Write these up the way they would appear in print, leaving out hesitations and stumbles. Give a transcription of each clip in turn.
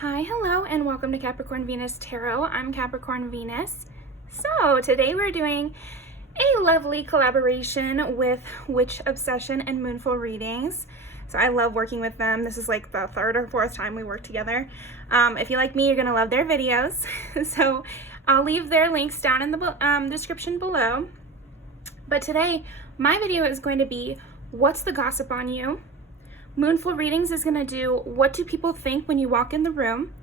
Hi, hello, and welcome to Capricorn Venus Tarot. I'm Capricorn Venus. So today we're doing a lovely collaboration with Witch Obsession and Moonful Readings. So I love working with them. This is like the third or fourth time we work together. If you like me, you're gonna love their videos. So I'll leave their links down in the description below. But today, my video is going to be what's the gossip on you? Moonful Readings is going to do what do people think when you walk in the room,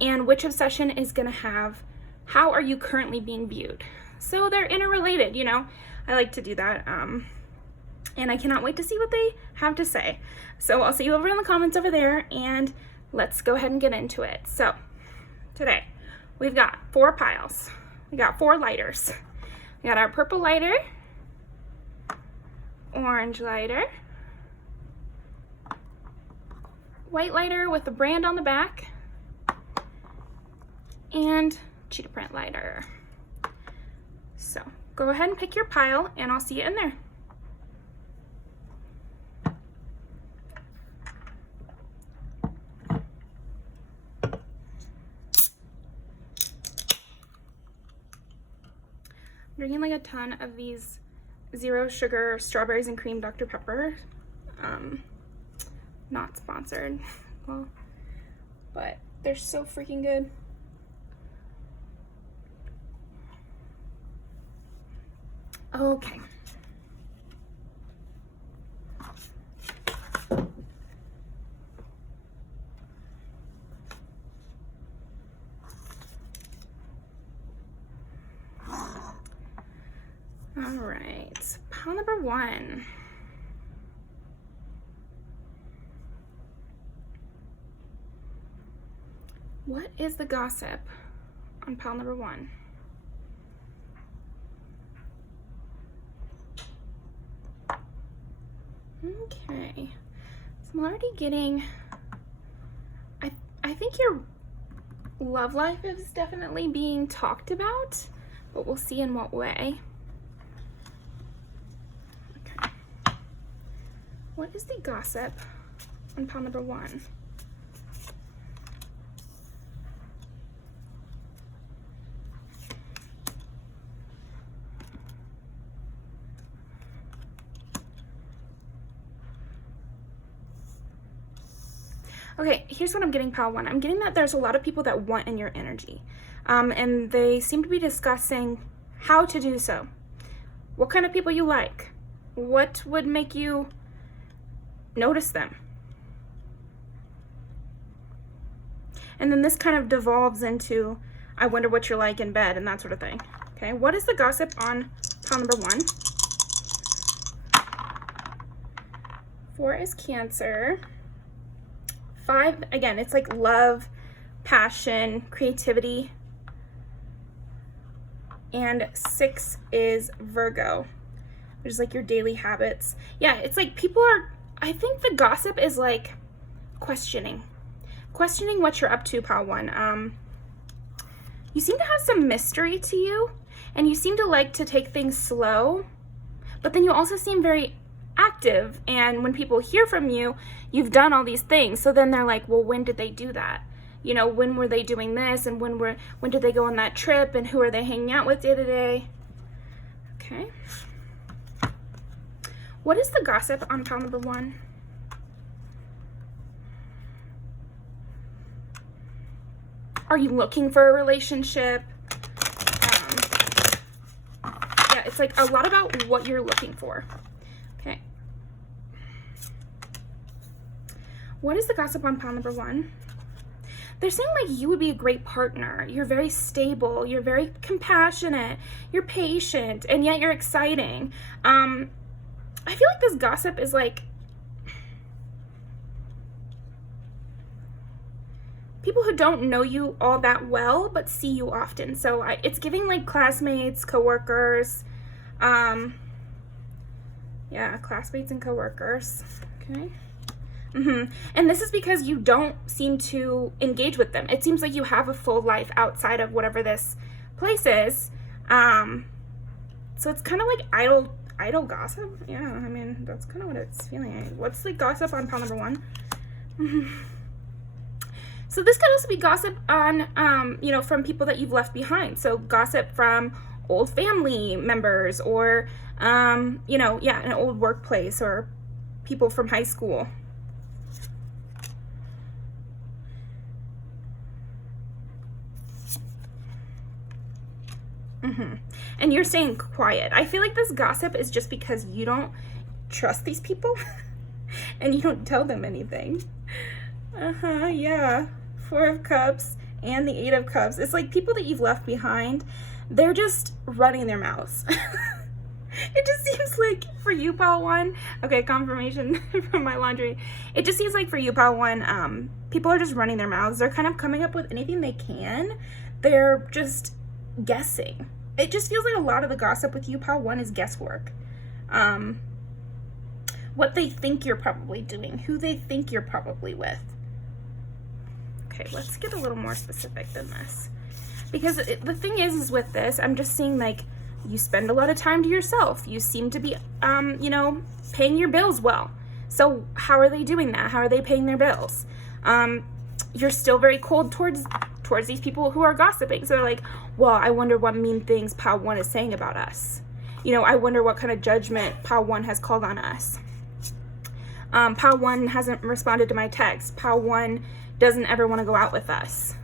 and Witch Obsession is going to have how are you currently being viewed. So they're interrelated, you know. I like to do that, and I cannot wait to see what they have to say. So I'll see you over in the comments over there, and let's go ahead and get into it. So today we've got 4 piles. We got 4 lighters. We got our purple lighter, orange lighter, white lighter with the brand on the back, and cheetah print lighter. So go ahead and pick your pile and I'll see you in there. I'm drinking like a ton of these 0 sugar strawberries and cream Dr. Pepper. Not sponsored, well, but they're so freaking good. Okay. All right, pile number 1. What is the gossip on pile number 1? Okay, so I'm already getting, I think your love life is definitely being talked about, but we'll see in what way. Okay. What is the gossip on pile number 1? Okay, here's what I'm getting, pile 1. I'm getting that there's a lot of people that want in your energy. And they seem to be discussing how to do so. What kind of people you like. What would make you notice them. And then this kind of devolves into, I wonder what you're like in bed and that sort of thing. Okay, what is the gossip on pile number 1? 4 is Cancer. 5, again, it's like love, passion, creativity. And 6 is Virgo, which is like your daily habits. Yeah, it's like people are, I think the gossip is like questioning what you're up to, pile 1. You seem to have some mystery to you, and you seem to like to take things slow, but then you also seem very active, and when people hear from you, you've done all these things. So then they're like, well, when did they do that? You know, when were they doing this, and when did they go on that trip, and who are they hanging out with day to day? Okay. What is the gossip on pile number 1? Are you looking for a relationship? Yeah, it's like a lot about what you're looking for. Okay. What is the gossip on pile number 1? They're saying like you would be a great partner. You're very stable. You're very compassionate. You're patient, and yet you're exciting. I feel like this gossip is like people who don't know you all that well, but see you often. So it's giving like classmates, coworkers. Yeah, classmates and coworkers. Okay. And this is because you don't seem to engage with them. It seems like you have a full life outside of whatever this place is. So it's kind of like idle gossip. Yeah, I mean, that's kind of what it's feeling like. What's the gossip on pile number 1? So this could also be gossip on, you know, from people that you've left behind. So gossip from old family members or, you know, yeah, an old workplace or people from high school. And you're staying quiet. I feel like this gossip is just because you don't trust these people and you don't tell them anything. Yeah. 4 of Cups and the 8 of Cups. It's like people that you've left behind, they're just running their mouths. It just seems like for you, pile 1, okay, confirmation from my laundry. It just seems like for you, pile 1, people are just running their mouths. They're kind of coming up with anything they can. They're just guessing. It just feels like a lot of the gossip with you, pile 1, is guesswork. What they think you're probably doing, who they think you're probably with. Okay, let's get a little more specific than this. Because the thing is with this, I'm just seeing like you spend a lot of time to yourself. You seem to be, you know, paying your bills well. So how are they doing that? How are they paying their bills? You're still very cold towards these people who are gossiping. So they're like, well, I wonder what mean things pile 1 is saying about us. You know, I wonder what kind of judgment pile 1 has called on us. Pile 1 hasn't responded to my text. Pile 1 doesn't ever want to go out with us.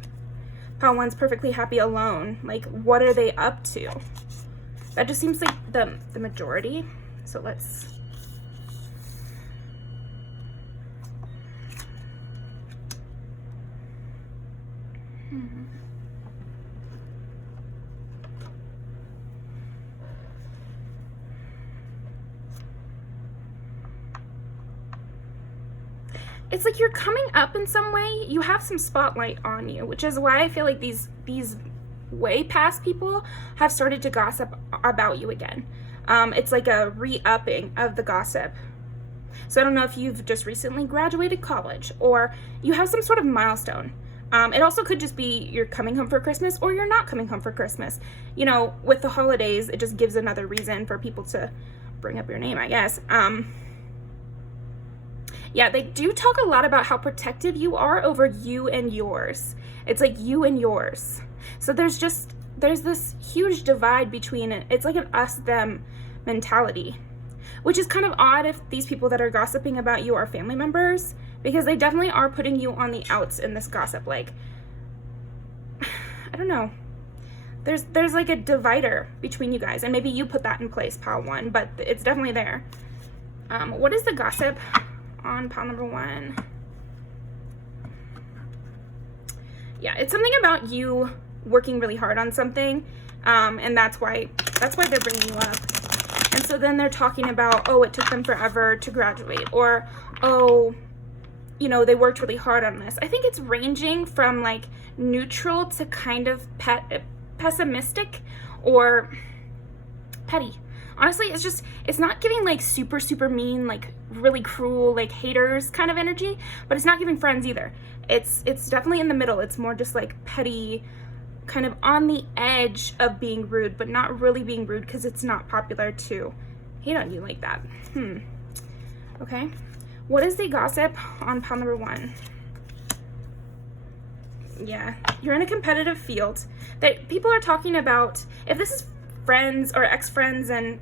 Pile 1's perfectly happy alone. Like, what are they up to? That just seems like the majority. So let's... It's like you're coming up in some way. You have some spotlight on you, which is why I feel like these way past people have started to gossip about you again. It's like a re-upping of the gossip. So I don't know if you've just recently graduated college or you have some sort of milestone. It also could just be you're coming home for Christmas or you're not coming home for Christmas. You know, with the holidays, it just gives another reason for people to bring up your name, I guess. Yeah, they do talk a lot about how protective you are over you and yours. It's like you and yours. So there's this huge divide between it. It's like an us-them mentality, which is kind of odd if these people that are gossiping about you are family members, because they definitely are putting you on the outs in this gossip. Like, I don't know. There's like a divider between you guys, and maybe you put that in place, pile 1, but it's definitely there. What is the gossip on pile number 1? Yeah, it's something about you working really hard on something, and that's why they're bringing you up. And so then they're talking about, oh, it took them forever to graduate, or, oh, you know, they worked really hard on this. I think it's ranging from like neutral to kind of pessimistic or petty. Honestly, it's not giving like super, super mean, like really cruel, like haters kind of energy, but it's not giving friends either. It's definitely in the middle. It's more just like petty, kind of on the edge of being rude, but not really being rude because it's not popular to hate on you like that. Okay. What is the gossip on pile number 1? Yeah, you're in a competitive field that people are talking about. If this is friends or ex-friends and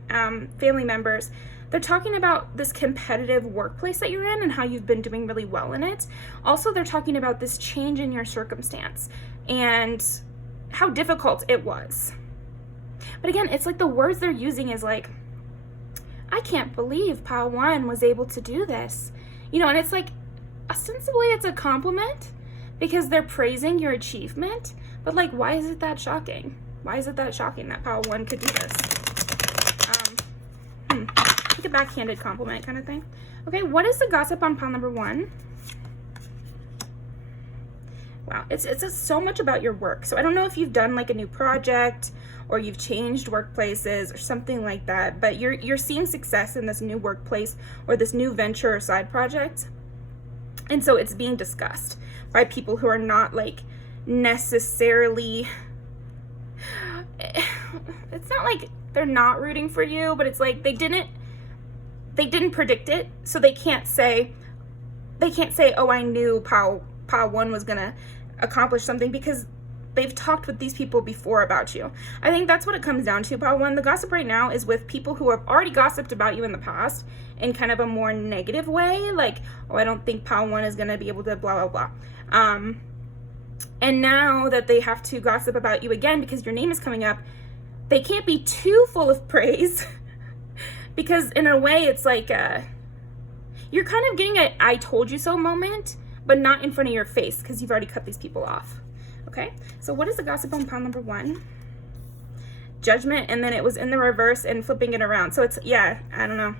family members, they're talking about this competitive workplace that you're in and how you've been doing really well in it. Also, they're talking about this change in your circumstance and how difficult it was. But again, it's like the words they're using is like, I can't believe pile 1 was able to do this. You know, and it's like, ostensibly it's a compliment because they're praising your achievement, but like, why is it that shocking? Why is it that shocking that pile 1 could do this? Like a backhanded compliment kind of thing. Okay, what is the gossip on pile number 1? Wow, it's so much about your work. So I don't know if you've done like a new project or you've changed workplaces or something like that, but you're seeing success in this new workplace or this new venture or side project. And so it's being discussed by people who are not like necessarily, it's not like they're not rooting for you, but it's like they didn't predict it, so they can't say, oh, I knew pile pile one was gonna accomplish something because they've talked with these people before about you. I think that's what it comes down to, pile one. The gossip right now is with people who have already gossiped about you in the past in kind of a more negative way, like, oh, I don't think pile one is gonna be able to blah, blah, blah. And now that they have to gossip about you again because your name is coming up, they can't be too full of praise because in a way it's like you're kind of getting a I told you so moment, but not in front of your face because you've already cut these people off. Okay, so what is the gossip on pile number one? Judgment, and then it was in the reverse and flipping it around. So it's, yeah, I don't know.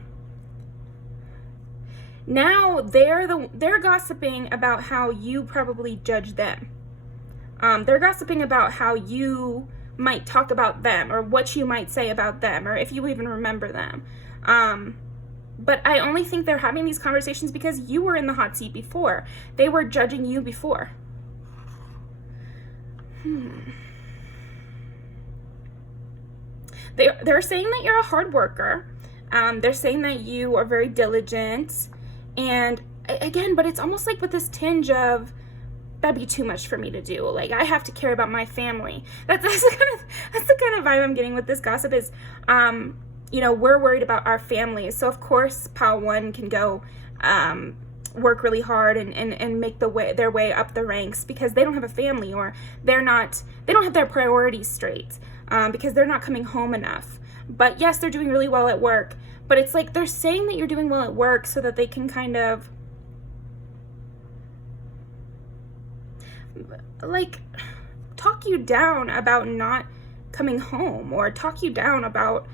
Now they're gossiping about how you probably judge them. They're gossiping about how you might talk about them or what you might say about them or if you even remember them. But I only think they're having these conversations because you were in the hot seat before. They were judging you before. They're saying that you're a hard worker. They're saying that you are very diligent. And again, but it's almost like with this tinge of, that'd be too much for me to do. Like, I have to care about my family. That's the kind of vibe I'm getting with this gossip is, you know, we're worried about our families. So of course, pile one can go work really hard and make their way up the ranks because they don't have a family or they don't have their priorities straight because they're not coming home enough. But yes, they're doing really well at work. But it's like they're saying that you're doing well at work so that they can kind of like talk you down about not coming home or talk you down about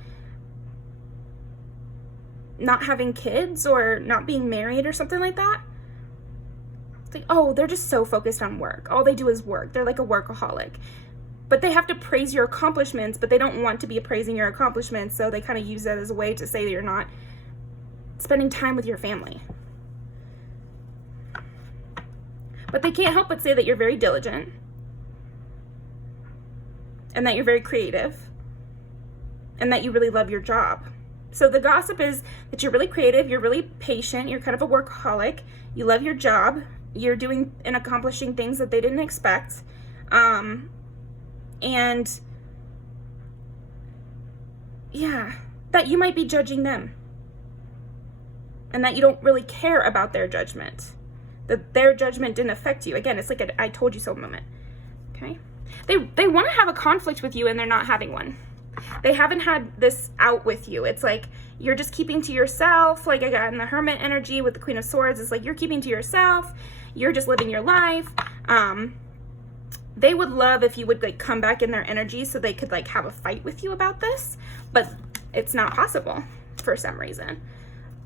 not having kids or not being married or something like that. It's like, oh, they're just so focused on work. All they do is work. They're like a workaholic. But they have to praise your accomplishments, but they don't want to be praising your accomplishments, so they kind of use that as a way to say that you're not spending time with your family. But they can't help but say that you're very diligent and that you're very creative and that you really love your job. So the gossip is that you're really creative, you're really patient, you're kind of a workaholic, you love your job, you're doing and accomplishing things that they didn't expect, and yeah, that you might be judging them and that you don't really care about their judgment, that their judgment didn't affect you. Again, it's like a I told you so moment. Okay, they want to have a conflict with you and they're not having one. They haven't had this out with you. It's like you're just keeping to yourself. Like I got in the Hermit energy with the Queen of Swords. It's like you're keeping to yourself. You're just living your life. They would love if you would like come back in their energy so they could like have a fight with you about this, but it's not possible for some reason.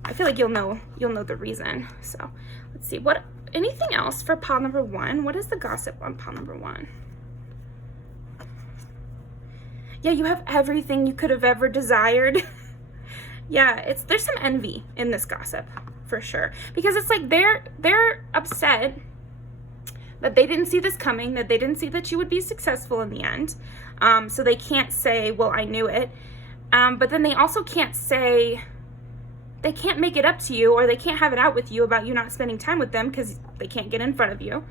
I feel like you'll know the reason. So let's see, what anything else for pile number one? What is the gossip on pile number one? Yeah, you have everything you could have ever desired. Yeah, there's some envy in this gossip for sure, because it's like they're upset that they didn't see this coming, that they didn't see that you would be successful in the end. So they can't say, well, I knew it. But then they also can't say, they can't make it up to you, or they can't have it out with you about you not spending time with them because they can't get in front of you.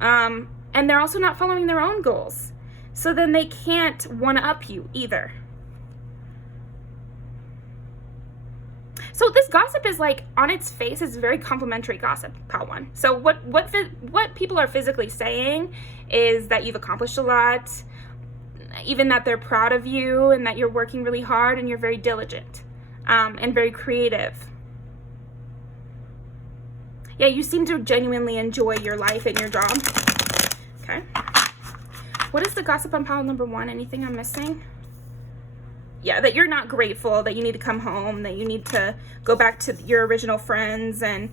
And they're also not following their own goals. So then they can't one-up you either. So this gossip is like, on its face, is very complimentary gossip, pile one. So what people are physically saying is that you've accomplished a lot, even that they're proud of you and that you're working really hard and you're very diligent and very creative. Yeah, you seem to genuinely enjoy your life and your job. Okay. What is the gossip on pile number one? Anything I'm missing? Yeah, that you're not grateful, that you need to come home, that you need to go back to your original friends, and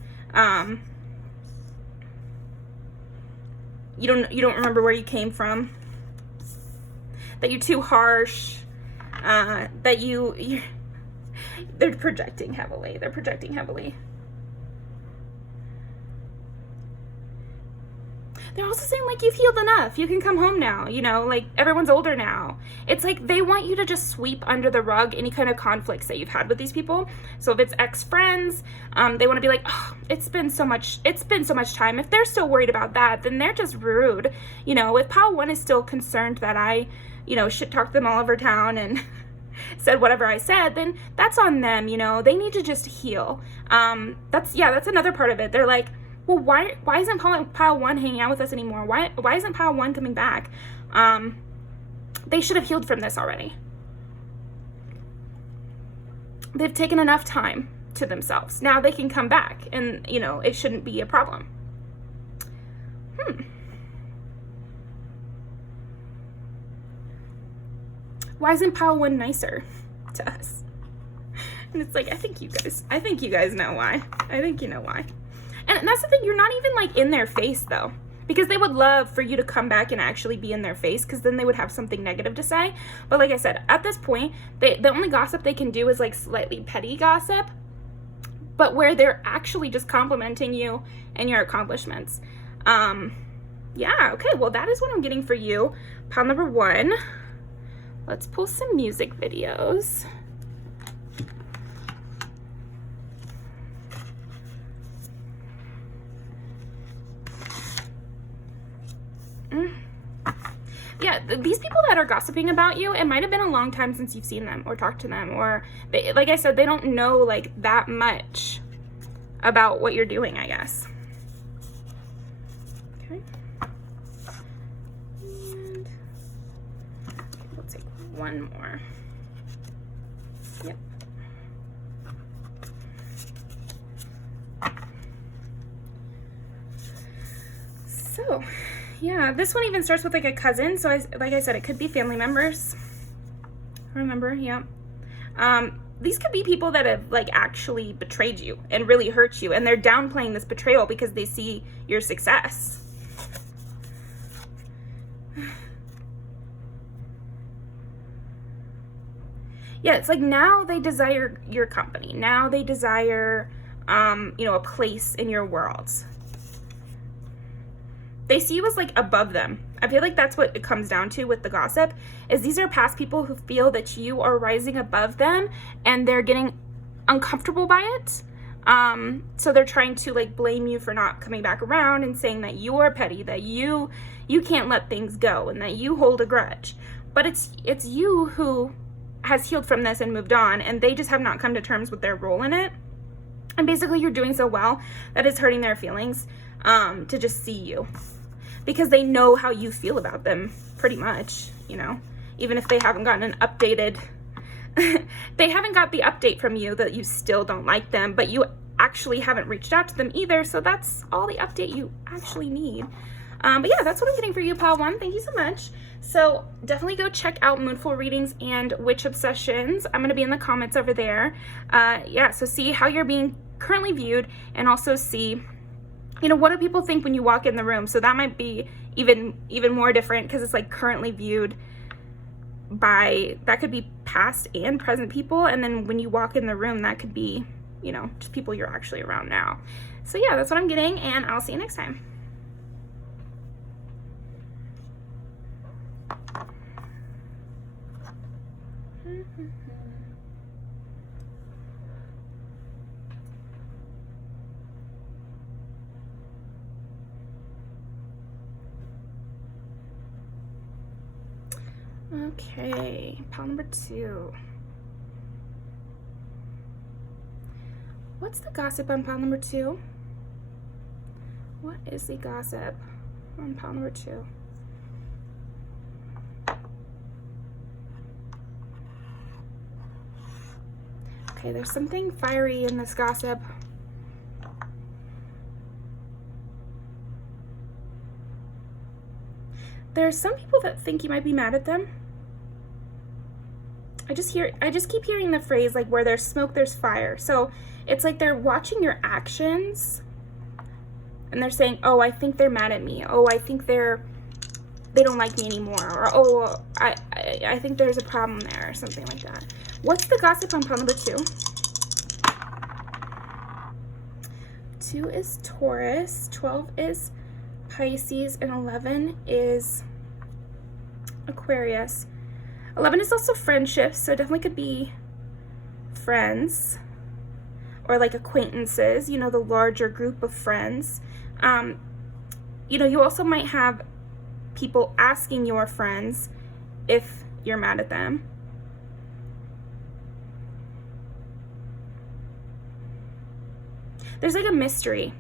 you don't remember where you came from, that you're too harsh, that they're projecting heavily. They're projecting heavily. they're also saying, like, you've healed enough. You can come home now, you know, like, everyone's older now. It's like they want you to just sweep under the rug any kind of conflicts that you've had with these people. So if it's ex-friends, they want to be like, oh, it's been so much time. If they're still worried about that, then they're just rude. You know, if pile 1 is still concerned that I, you know, shit talked them all over town and said whatever I said, then that's on them, you know. They need to just heal. That's another part of it. They're like, well, why isn't pile 1 hanging out with us anymore? Why isn't pile 1 coming back? They should have healed from this already. They've taken enough time to themselves. Now they can come back and, you know, it shouldn't be a problem. Why isn't pile 1 nicer to us? And it's like, I think you guys know why. I think you know why. And that's the thing, you're not even like in their face though, because they would love for you to come back and actually be in their face, because then they would have something negative to say. But like I said, at this point, the only gossip they can do is like slightly petty gossip, but where they're actually just complimenting you and your accomplishments. Yeah, okay, well that is what I'm getting for you. Pile number 1. Let's pull some music videos. Yeah, these people that are gossiping about you, it might have been a long time since you've seen them or talked to them, or they, like I said, they don't know like that much about what you're doing, I guess. Okay. And we'll take one more. Yep. So, yeah, this one even starts with like a cousin. So like I said, it could be family members. Remember, yeah. These could be people that have like actually betrayed you and really hurt you, and they're downplaying this betrayal because they see your success. Yeah, it's like now they desire your company. Now they desire, you know, a place in your world. They see you as like above them. I feel like that's what it comes down to with the gossip, is these are past people who feel that you are rising above them and they're getting uncomfortable by it. So they're trying to like blame you for not coming back around and saying that you are petty, that you can't let things go, and that you hold a grudge. But it's you who has healed from this and moved on, and they just have not come to terms with their role in it. And basically you're doing so well that it's hurting their feelings to just see you, because they know how you feel about them pretty much, you know, even if they haven't gotten an updated they haven't got the update from you that you still don't like them, but you actually haven't reached out to them either, so that's all the update you actually need. But yeah, that's what I'm getting for you, pile 1. Thank you so much. So definitely go check out Moonful Readings and Witch Obsessions. I'm going to be in the comments over there. Yeah, so see how you're being currently viewed, and also see, you know, what do people think when you walk in the room. So that might be even more different, because it's like currently viewed by, that could be past and present people, and then when you walk in the room, that could be, you know, just people you're actually around now. So yeah, that's what I'm getting, and I'll see you next time. Okay, pile number 2. What's the gossip on pile number 2? What is the gossip on pile number 2? Okay, there's something fiery in this gossip. There's some people that think you might be mad at them. I just keep hearing the phrase like, where there's smoke, there's fire. So it's like they're watching your actions and they're saying, oh, I think they're mad at me. Oh, I think they don't like me anymore. Or, oh, I think there's a problem there, or something like that. What's the gossip on pile number 2? 2 is Taurus. 12 is Pisces, and 11 is Aquarius. 11 is also friendships, so it definitely could be friends or like acquaintances, you know, the larger group of friends. You know, you also might have people asking your friends if you're mad at them. There's like a mystery.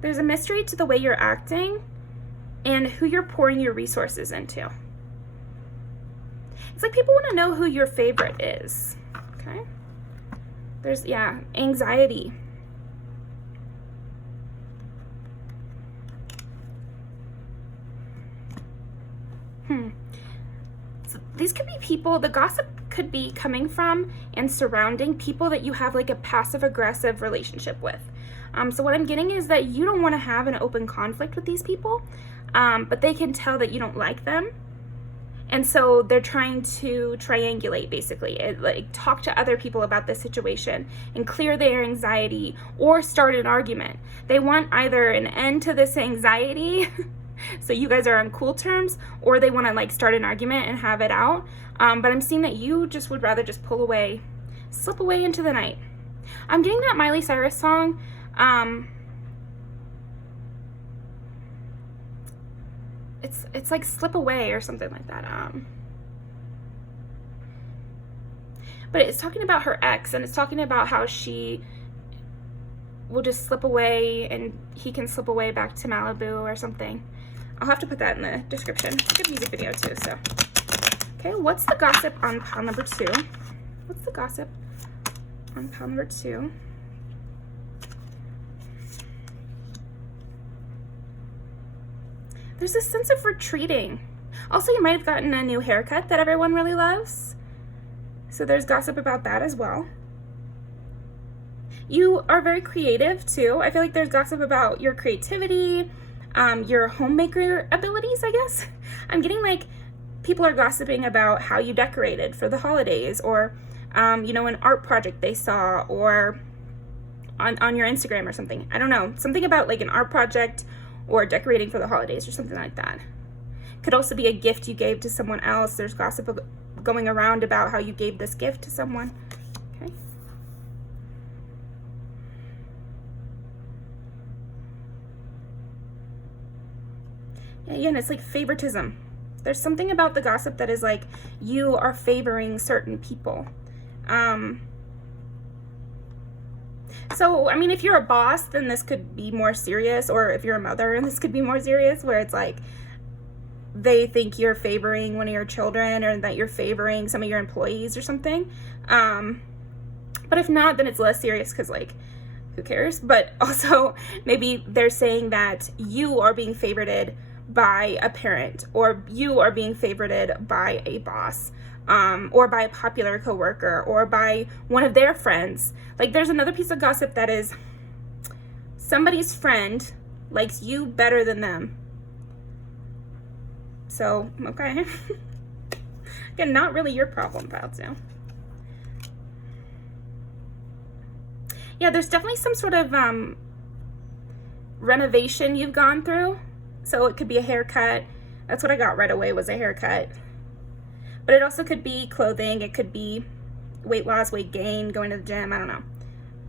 There's a mystery to the way you're acting and who you're pouring your resources into. It's like people want to know who your favorite is, okay? There's, yeah, anxiety. So these could be people, the gossip could be coming from and surrounding people that you have like a passive-aggressive relationship with. So what I'm getting is that you don't want to have an open conflict with these people, but they can tell that you don't like them. And so they're trying to triangulate, basically, like talk to other people about this situation and clear their anxiety or start an argument. They want either an end to this anxiety, so you guys are on cool terms, or they want to like start an argument and have it out. But I'm seeing that you just would rather just pull away, slip away into the night. I'm getting that Miley Cyrus song. It's like slip away or something like that. But it's talking about her ex, and it's talking about how she will just slip away and he can slip away back to Malibu or something. I'll have to put that in the description. It's a good music video too, so. Okay, what's the gossip on pile number 2? What's the gossip on pile number 2? There's this sense of retreating. Also, you might have gotten a new haircut that everyone really loves. So there's gossip about that as well. You are very creative too. I feel like there's gossip about your creativity, your homemaker abilities, I guess. I'm getting like people are gossiping about how you decorated for the holidays, or you know, an art project they saw, or on your Instagram or something. I don't know. Something about like an art project or decorating for the holidays or something like that. Could also be a gift you gave to someone else. There's gossip going around about how you gave this gift to someone. Okay. Yeah, again, it's like favoritism. There's something about the gossip that is like you are favoring certain people. So, I mean, if you're a boss, then this could be more serious, or if you're a mother, this could be more serious, where it's like they think you're favoring one of your children, or that you're favoring some of your employees or something. But if not, then it's less serious because, like, who cares? But also, maybe they're saying that you are being favorited by a parent, or you are being favorited by a boss. Or by a popular coworker, or by one of their friends. Like, there's another piece of gossip that is somebody's friend likes you better than them. So, okay. Again, not really your problem, pile 2. Yeah, there's definitely some sort of renovation you've gone through. So it could be a haircut. That's what I got right away, was a haircut. But it also could be clothing. It could be weight loss, weight gain, going to the gym, I don't know.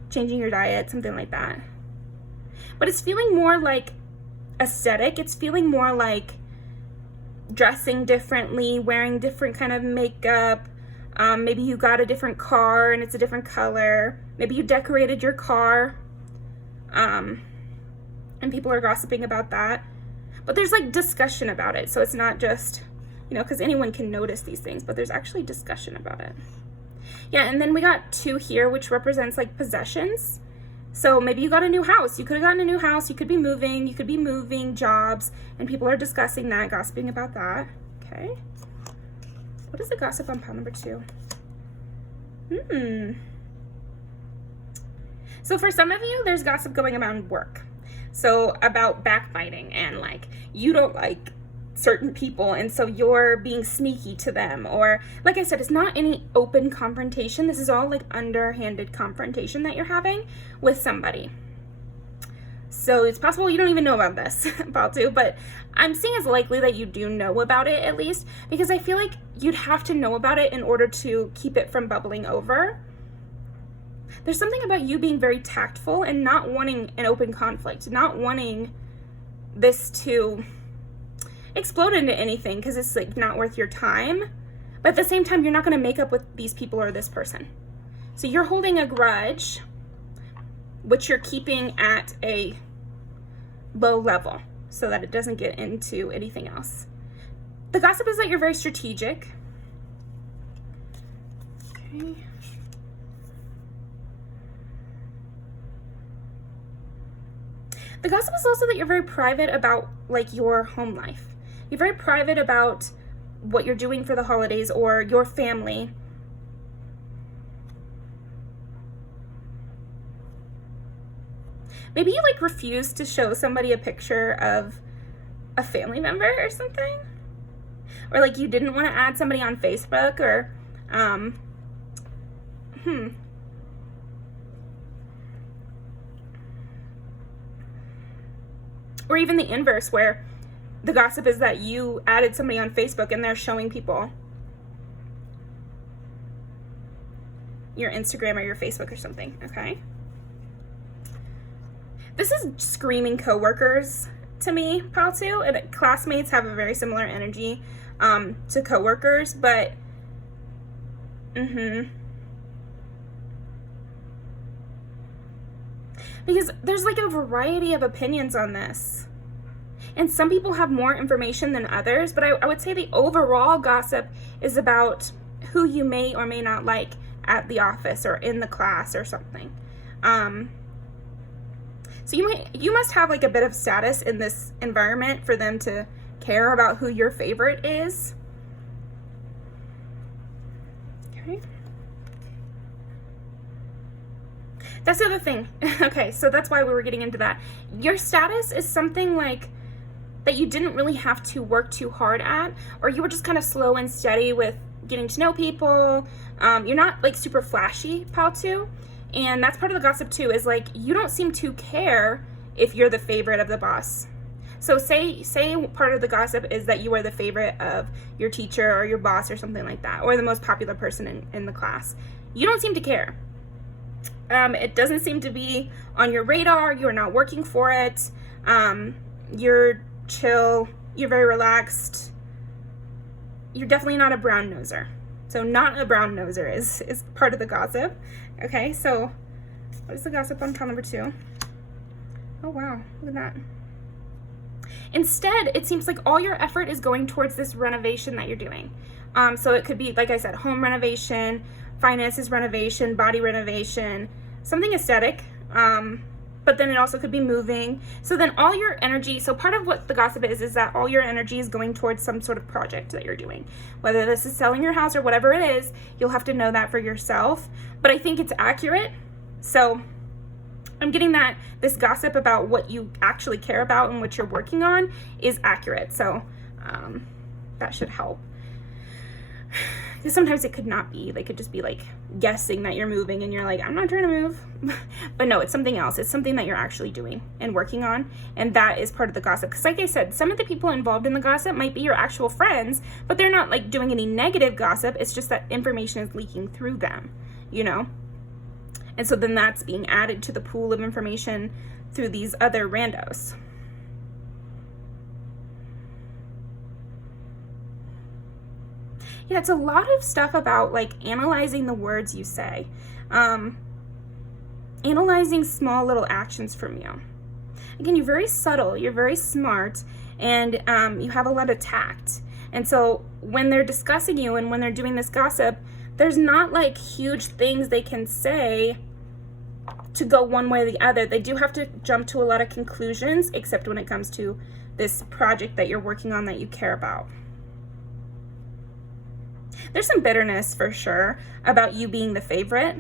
Changing your diet, something like that. But it's feeling more like aesthetic. It's feeling more like dressing differently, wearing different kind of makeup. Maybe you got a different car and it's a different color. Maybe you decorated your car. And people are gossiping about that. But there's like discussion about it. So it's not just, you know, because anyone can notice these things, but there's actually discussion about it. Yeah, and then we got 2 here, which represents like possessions. So maybe you got a new house. You could have gotten a new house. You could be moving jobs, and people are discussing that, gossiping about that. Okay. What is the gossip on pile number 2? So for some of you, there's gossip going around work. So about backbiting, and like you don't like certain people, and so you're being sneaky to them, or like I said, it's not any open confrontation. This is all like underhanded confrontation that you're having with somebody. So it's possible you don't even know about this, Baltu, but I'm seeing as likely that you do know about it at least, because I feel like you'd have to know about it in order to keep it from bubbling over. There's something about you being very tactful and not wanting an open conflict, not wanting this to explode into anything because it's like not worth your time. But at the same time, you're not going to make up with these people or this person. So you're holding a grudge, which you're keeping at a low level so that it doesn't get into anything else. The gossip is that you're very strategic. Okay. The gossip is also that you're very private about like your home life. You're very private about what you're doing for the holidays or your family. Maybe you like refuse to show somebody a picture of a family member or something. Or like you didn't want to add somebody on Facebook or, Or even the inverse where the gossip is that you added somebody on Facebook and they're showing people your Instagram or your Facebook or something, okay? This is screaming coworkers to me, Paltu, and classmates have a very similar energy to coworkers, but because there's like a variety of opinions on this. And some people have more information than others, but I would say the overall gossip is about who you may or may not like at the office or in the class or something. So you must have like a bit of status in this environment for them to care about who your favorite is. Okay. That's the other thing. Okay, so that's why we were getting into that. Your status is something like that you didn't really have to work too hard at, or you were just kind of slow and steady with getting to know people. You're not like super flashy, Paltu. And that's part of the gossip too, is like you don't seem to care if you're the favorite of the boss. So say part of the gossip is that you are the favorite of your teacher or your boss or something like that, or the most popular person in the class. You don't seem to care. It doesn't seem to be on your radar. You're not working for it. You're chill. You're very relaxed. You're definitely not a brown noser. So not a brown noser is part of the gossip. Okay, so what is the gossip on pile number 2? Oh wow, look at that. Instead, it seems like all your effort is going towards this renovation that you're doing. So it could be, like I said, home renovation, finances renovation, body renovation, something aesthetic. But then it also could be moving. So then all your energy, so part of what the gossip is that all your energy is going towards some sort of project that you're doing. Whether this is selling your house or whatever it is, you'll have to know that for yourself. But I think it's accurate. So I'm getting that this gossip about what you actually care about and what you're working on is accurate. So that should help. Because sometimes it could not be. They could just be like guessing that you're moving and you're like, I'm not trying to move. But no, it's something else. It's something that you're actually doing and working on. And that is part of the gossip. Because like I said, some of the people involved in the gossip might be your actual friends, but they're not like doing any negative gossip. It's just that information is leaking through them, you know? And so then that's being added to the pool of information through these other randos. Yeah, it's a lot of stuff about like analyzing the words you say, analyzing small little actions from you. Again, you're very subtle, you're very smart, and you have a lot of tact. And so when they're discussing you and when they're doing this gossip, there's not like huge things they can say to go one way or the other. They do have to jump to a lot of conclusions, except when it comes to this project that you're working on that you care about. There's some bitterness for sure about you being the favorite.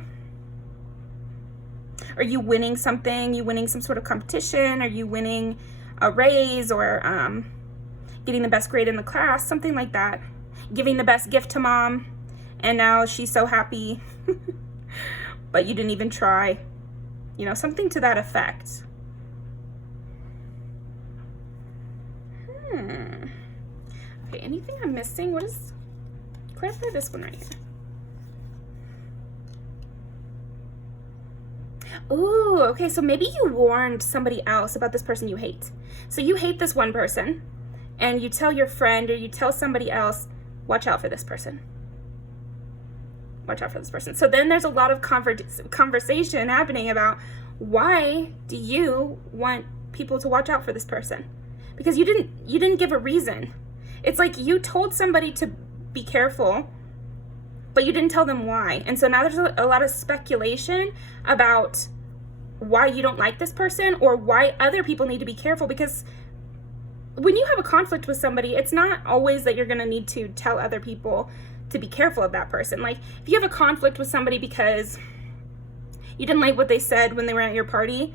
Are you winning something? You winning some sort of competition? Are you winning a raise or getting the best grade in the class? Something like that. Giving the best gift to mom and now she's so happy but you didn't even try. You know, something to that effect. Okay, anything I'm missing? What is, clarify this one right here. Ooh, okay, so maybe you warned somebody else about this person you hate. So you hate this one person, and you tell your friend or you tell somebody else, watch out for this person. Watch out for this person. So then there's a lot of conversation happening about, why do you want people to watch out for this person? Because you didn't give a reason. It's like you told somebody to be careful, but you didn't tell them why. And so now there's a lot of speculation about why you don't like this person or why other people need to be careful. Because when you have a conflict with somebody, it's not always that you're going to need to tell other people to be careful of that person. Like if you have a conflict with somebody because you didn't like what they said when they were at your party,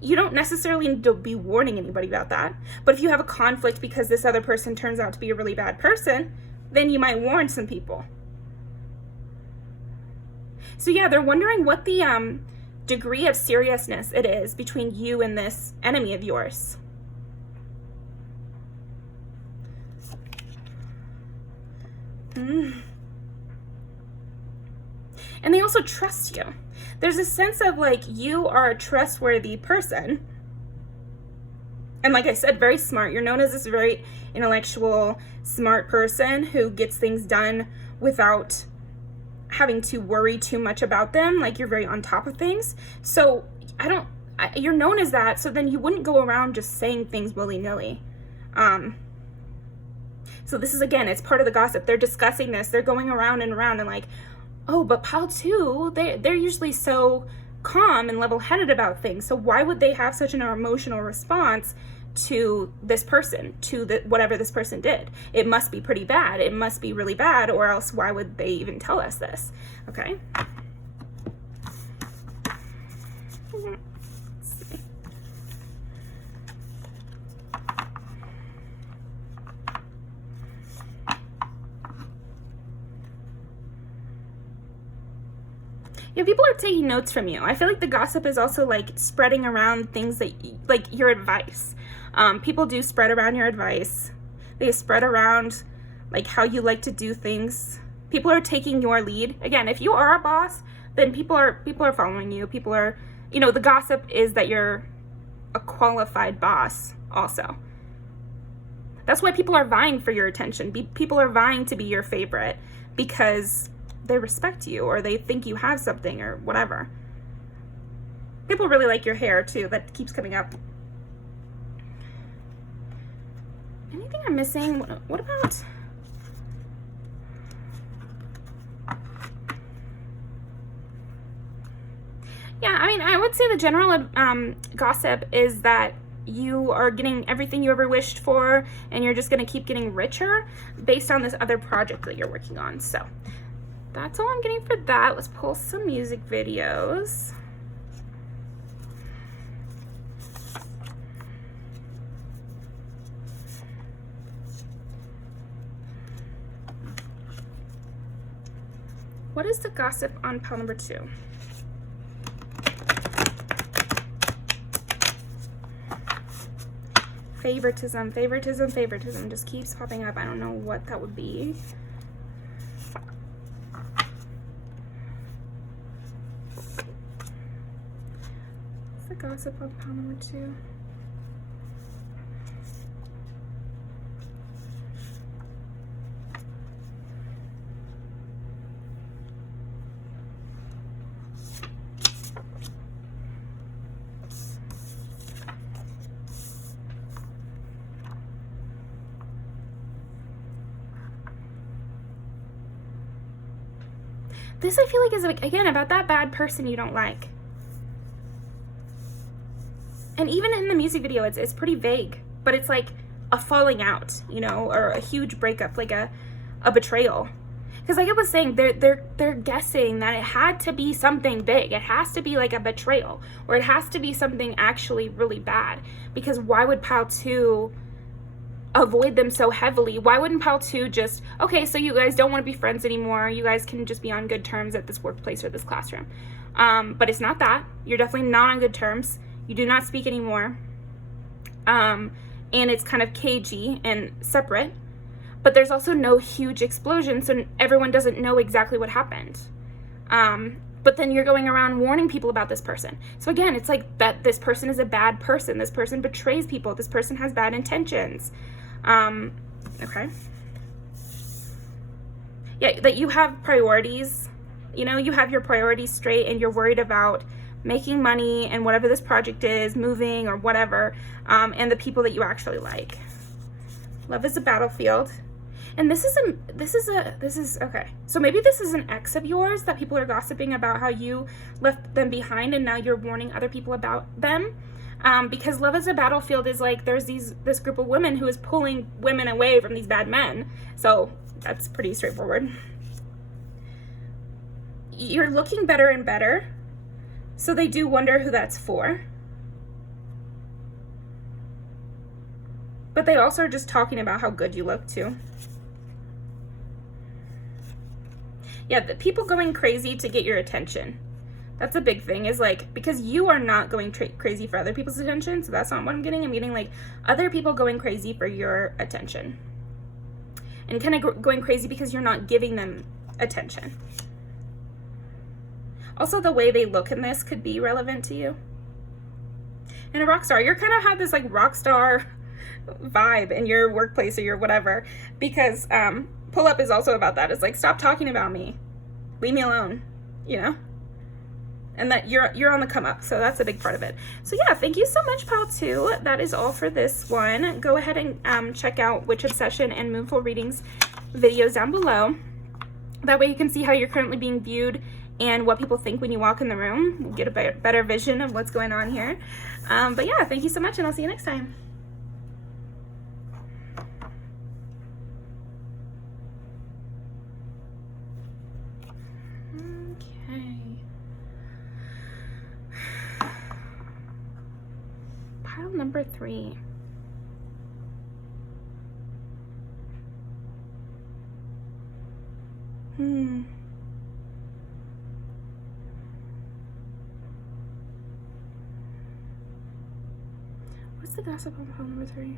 you don't necessarily need to be warning anybody about that. But if you have a conflict because this other person turns out to be a really bad person, then you might warn some people. So yeah, they're wondering what the degree of seriousness it is between you and this enemy of yours. And they also trust you. There's a sense of like you are a trustworthy person. And like I said, very smart. You're known as this very intellectual, smart person who gets things done without having to worry too much about them. Like you're very on top of things. So you're known as that. So then you wouldn't go around just saying things willy-nilly. So this is, again, it's part of the gossip. They're discussing this. They're going around and around and like, oh, but pal too, they're usually so calm and level-headed about things. So why would they have such an emotional response to this person, to whatever this person did? It must be pretty bad. It must be really bad, or else why would they even tell us this? Okay. Let's see. Yeah, people are taking notes from you. I feel like the gossip is also like spreading around things that, like your advice. People do spread around your advice. They spread around like how you like to do things. People are taking your lead. Again, if you are a boss, then people are following you. People are, the gossip is that you're a qualified boss also. That's why people are vying for your attention. People are vying to be your favorite because they respect you or they think you have something or whatever. People really like your hair too. That keeps coming up. Anything I'm missing? What about... Yeah, I mean, I would say the general gossip is that you are getting everything you ever wished for and you're just going to keep getting richer based on this other project that you're working on. So that's all I'm getting for that. Let's pull some music videos. What is the gossip on pile number 2? Favoritism, favoritism, favoritism just keeps popping up. I don't know what that would be. What's the gossip on pile number 2? This I feel like is, again, about that bad person you don't like. And even in the music video, it's pretty vague, but it's like a falling out, or a huge breakup, like a betrayal. Because like I was saying, they're guessing that it had to be something big. It has to be like a betrayal, or it has to be something actually really bad. Because why would pile 2 avoid them so heavily? Why wouldn't pile 2 just, okay, so you guys don't want to be friends anymore, you guys can just be on good terms at this workplace or this classroom? But it's not that. You're definitely not on good terms. You do not speak anymore. And and it's kind of cagey and separate, but there's also no huge explosion, so everyone doesn't know exactly what happened. But then you're going around warning people about this person. So again, it's like that this person is a bad person. This person betrays people. This person has bad intentions. Okay. Yeah, that you have priorities. You know, you have your priorities straight, and you're worried about making money and whatever this project is, moving or whatever, and the people that you actually like. Love is a battlefield. And this is okay. So maybe this is an ex of yours that people are gossiping about how you left them behind, and now you're warning other people about them. Because love is a battlefield is like there's this group of women who is pulling women away from these bad men. So that's pretty straightforward. You're looking better and better. So they do wonder who that's for. But they also are just talking about how good you look too. Yeah, the people going crazy to get your attention. That's a big thing, is like, because you are not going crazy for other people's attention, so that's not what I'm getting. I'm getting like other people going crazy for your attention. And kind of going crazy because you're not giving them attention. Also, the way they look in this could be relevant to you. And a rock star, you're kind of have this like rock star vibe in your workplace or your whatever, because pull up is also about that. It's like, stop talking about me, leave me alone, you know, and that you're on the come up. So that's a big part of it. So yeah, thank you so much, pile 2. That is all for this one. Go ahead and check out Witch Obsession and Moonful Readings videos down below. That way you can see how you're currently being viewed and what people think when you walk in the room. We'll get a better vision of what's going on here. But yeah, thank you so much, and I'll see you next time. Pile number 3. What's the gossip on pile number 3?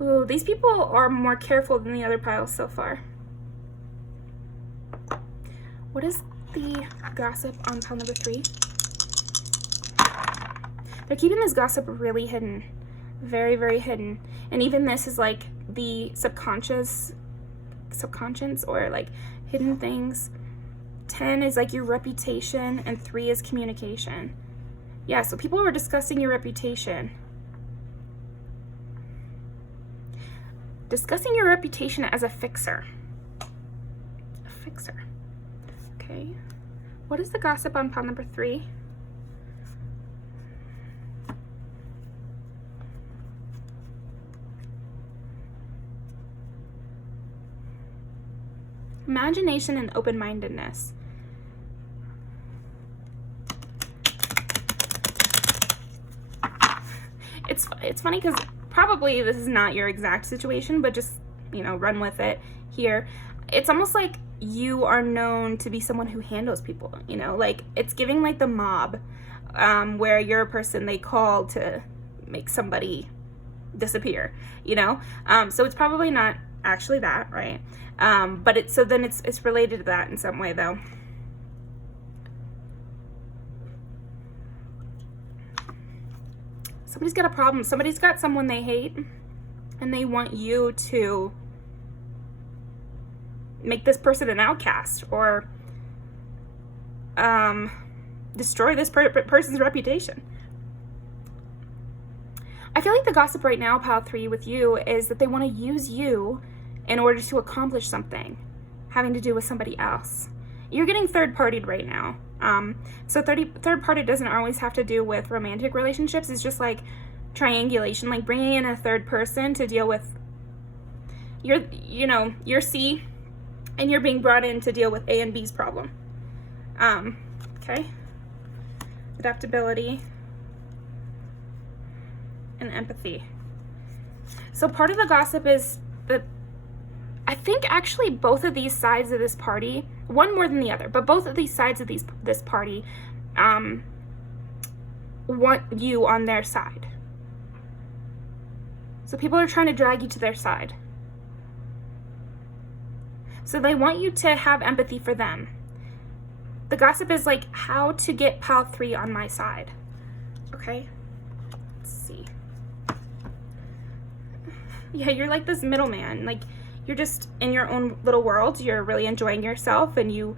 Ooh, these people are more careful than the other piles so far. What is the gossip on pile number 3? They're keeping this gossip really hidden. Very, very hidden. And even this is like the subconscious or like hidden things. 10 is like your reputation, and 3 is communication. Yeah, so people were discussing your reputation. Discussing your reputation as a fixer. A fixer. Okay. What is the gossip on pile number 3? Imagination and open-mindedness. It's funny because probably this is not your exact situation, but just, you know, run with it here. It's almost like you are known to be someone who handles people, you know, like it's giving like the mob, where you're a person they call to make somebody disappear, you know. So it's probably not actually that, right? But it's related to that in some way though. Somebody's got a problem. Somebody's got someone they hate, and they want you to make this person an outcast or destroy this person's reputation. I feel like the gossip right now, pile 3, with you is that they want to use you in order to accomplish something having to do with somebody else. You're getting third-partied right now. So third party doesn't always have to do with romantic relationships. It's just like triangulation, like bringing in a third person to deal with your C, and you're being brought in to deal with A and B's problem. Okay. Adaptability and empathy. So part of the gossip is that I think actually both of these sides of this party, one more than the other, but both of these sides of this party want you on their side. So people are trying to drag you to their side. So they want you to have empathy for them. The gossip is like how to get pile 3 on my side. Okay? Let's see. Yeah, you're like this middleman. Like, you're just in your own little world. You're really enjoying yourself, and you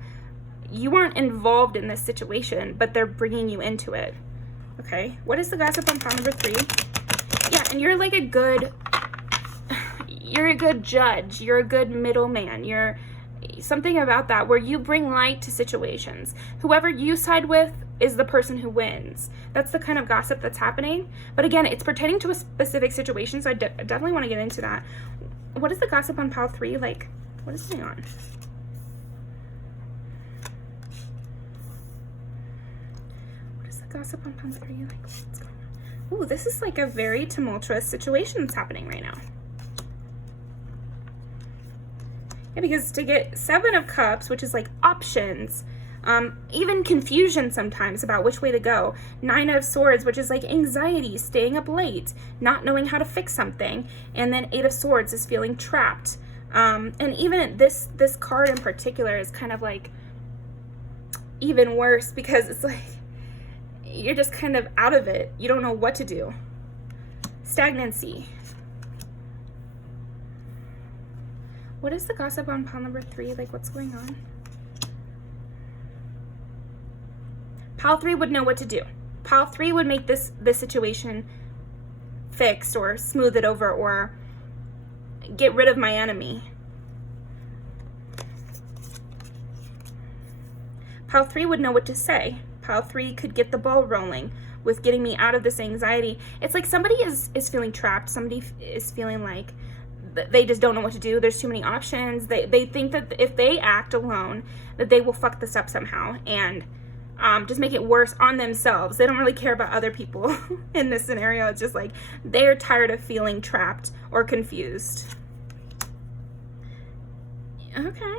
aren't involved in this situation, but they're bringing you into it. Okay? What is the gossip on pile number 3? Yeah, and you're like a good judge. You're a good middleman. You're something about that where you bring light to situations. Whoever you side with is the person who wins. That's the kind of gossip that's happening. But again, it's pertaining to a specific situation, so I definitely want to get into that. What is the gossip on pile 3? Like, what is going on? What is the gossip on pile 3? Like, what's going on? Ooh, this is like a very tumultuous situation that's happening right now. Yeah, because to get 7 of Cups, which is like options, even confusion sometimes about which way to go. 9 of Swords, which is like anxiety, staying up late, not knowing how to fix something. And then 8 of Swords is feeling trapped. And even this card in particular is kind of like even worse because it's like you're just kind of out of it. You don't know what to do. Stagnancy. What is the gossip on pile number 3? Like, what's going on? Pile 3 would know what to do. Pile 3 would make this situation fixed or smooth it over or get rid of my enemy. Pile 3 would know what to say. Pile 3 could get the ball rolling with getting me out of this anxiety. It's like somebody is feeling trapped. Somebody is feeling like they just don't know what to do. There's too many options. They think that if they act alone, that they will fuck this up somehow and just make it worse on themselves. They don't really care about other people in this scenario. It's just like they're tired of feeling trapped or confused. Okay.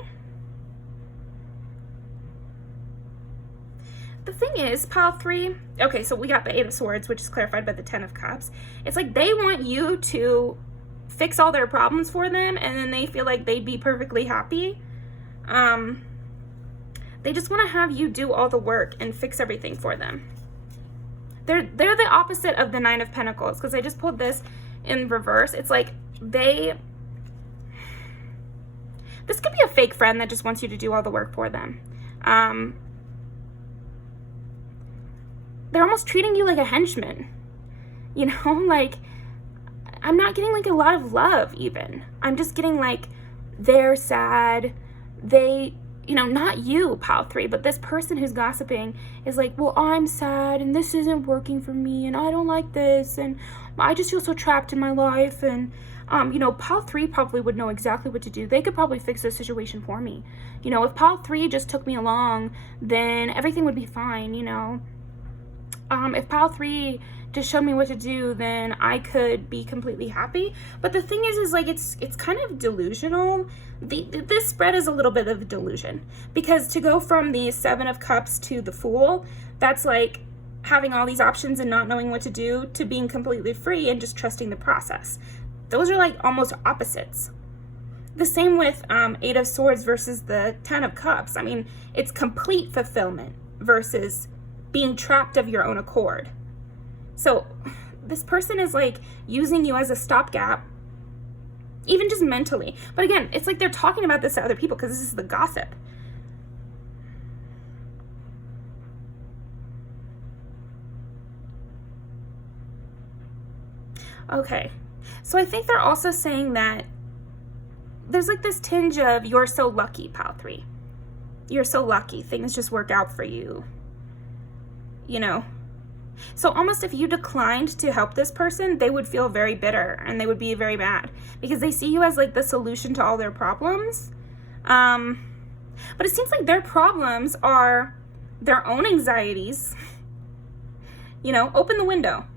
The thing is, pile 3, okay, so we got the 8 of Swords, which is clarified by the 10 of Cups. It's like they want you to fix all their problems for them, and then they feel like they'd be perfectly happy. They just want to have you do all the work and fix everything for them. They're the opposite of the 9 of Pentacles, because I just pulled this in reverse. It's like this could be a fake friend that just wants you to do all the work for them. They're almost treating you like a henchman. You know, like, I'm not getting like a lot of love even. I'm just getting like, they're sad. They, you know, not you, pile 3, but this person who's gossiping is like, well, I'm sad and this isn't working for me and I don't like this and I just feel so trapped in my life. And, you know, pile 3 probably would know exactly what to do. They could probably fix this situation for me. You know, if pile 3 just took me along, then everything would be fine, you know. If pile 3 just showed me what to do, then I could be completely happy. But the thing is like, it's kind of delusional. This spread is a little bit of a delusion, because to go from the 7 of Cups to the Fool, that's like having all these options and not knowing what to do, to being completely free and just trusting the process. Those are like almost opposites. The same with 8 of Swords versus the 10 of Cups. I mean, it's complete fulfillment versus being trapped of your own accord. So this person is like using you as a stopgap, even just mentally. But again, it's like they're talking about this to other people because this is the gossip. Okay, so I think they're also saying that there's like this tinge of, you're so lucky, pile 3. You're so lucky. Things just work out for you. You know? So almost if you declined to help this person, they would feel very bitter and they would be very mad because they see you as like the solution to all their problems. But it seems like their problems are their own anxieties. You know, open the window.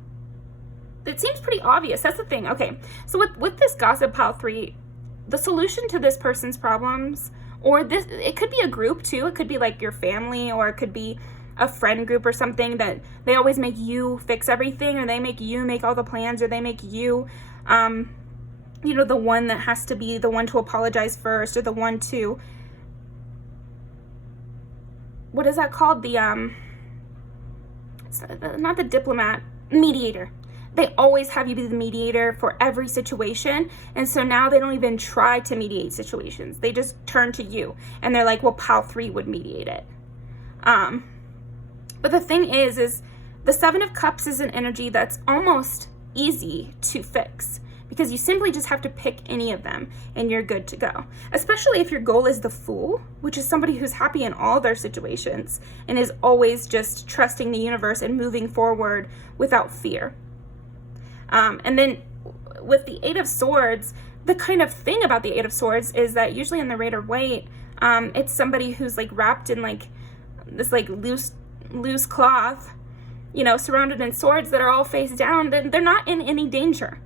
It seems pretty obvious. That's the thing. Okay, so with this gossip, pile 3, the solution to this person's problems, or this, it could be a group too. It could be like your family, or it could be a friend group or something, that they always make you fix everything, or they make you make all the plans, or they make you You know, the one that has to be the one to apologize first, or the one to, what is that called? It's not the diplomat, mediator. They always have you be the mediator for every situation. And so now they don't even try to mediate situations. They just turn to you and they're like, well, pile 3 would mediate it. But the thing is the 7 of Cups is an energy that's almost easy to fix, because you simply just have to pick any of them and you're good to go. Especially if your goal is the Fool, which is somebody who's happy in all their situations and is always just trusting the universe and moving forward without fear. And then with the 8 of Swords, the kind of thing about the 8 of Swords is that usually in the Rider-Waite, it's somebody who's like wrapped in like this like loose cloth, you know, surrounded in swords that are all face down. They're not in any danger.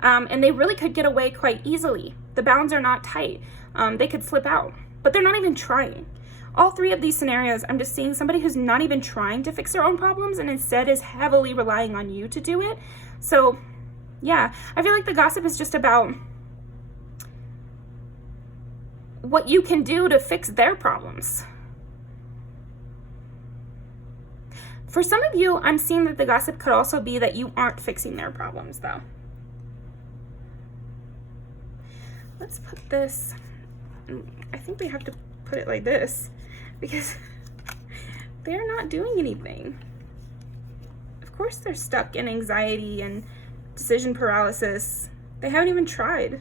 And they really could get away quite easily. The bounds are not tight. They could slip out, but they're not even trying. All 3 of these scenarios, I'm just seeing somebody who's not even trying to fix their own problems and instead is heavily relying on you to do it. So yeah, I feel like the gossip is just about what you can do to fix their problems. For some of you, I'm seeing that the gossip could also be that you aren't fixing their problems though. Let's put this, I think we have to put it like this because they're not doing anything. Of course they're stuck in anxiety and decision paralysis. They haven't even tried.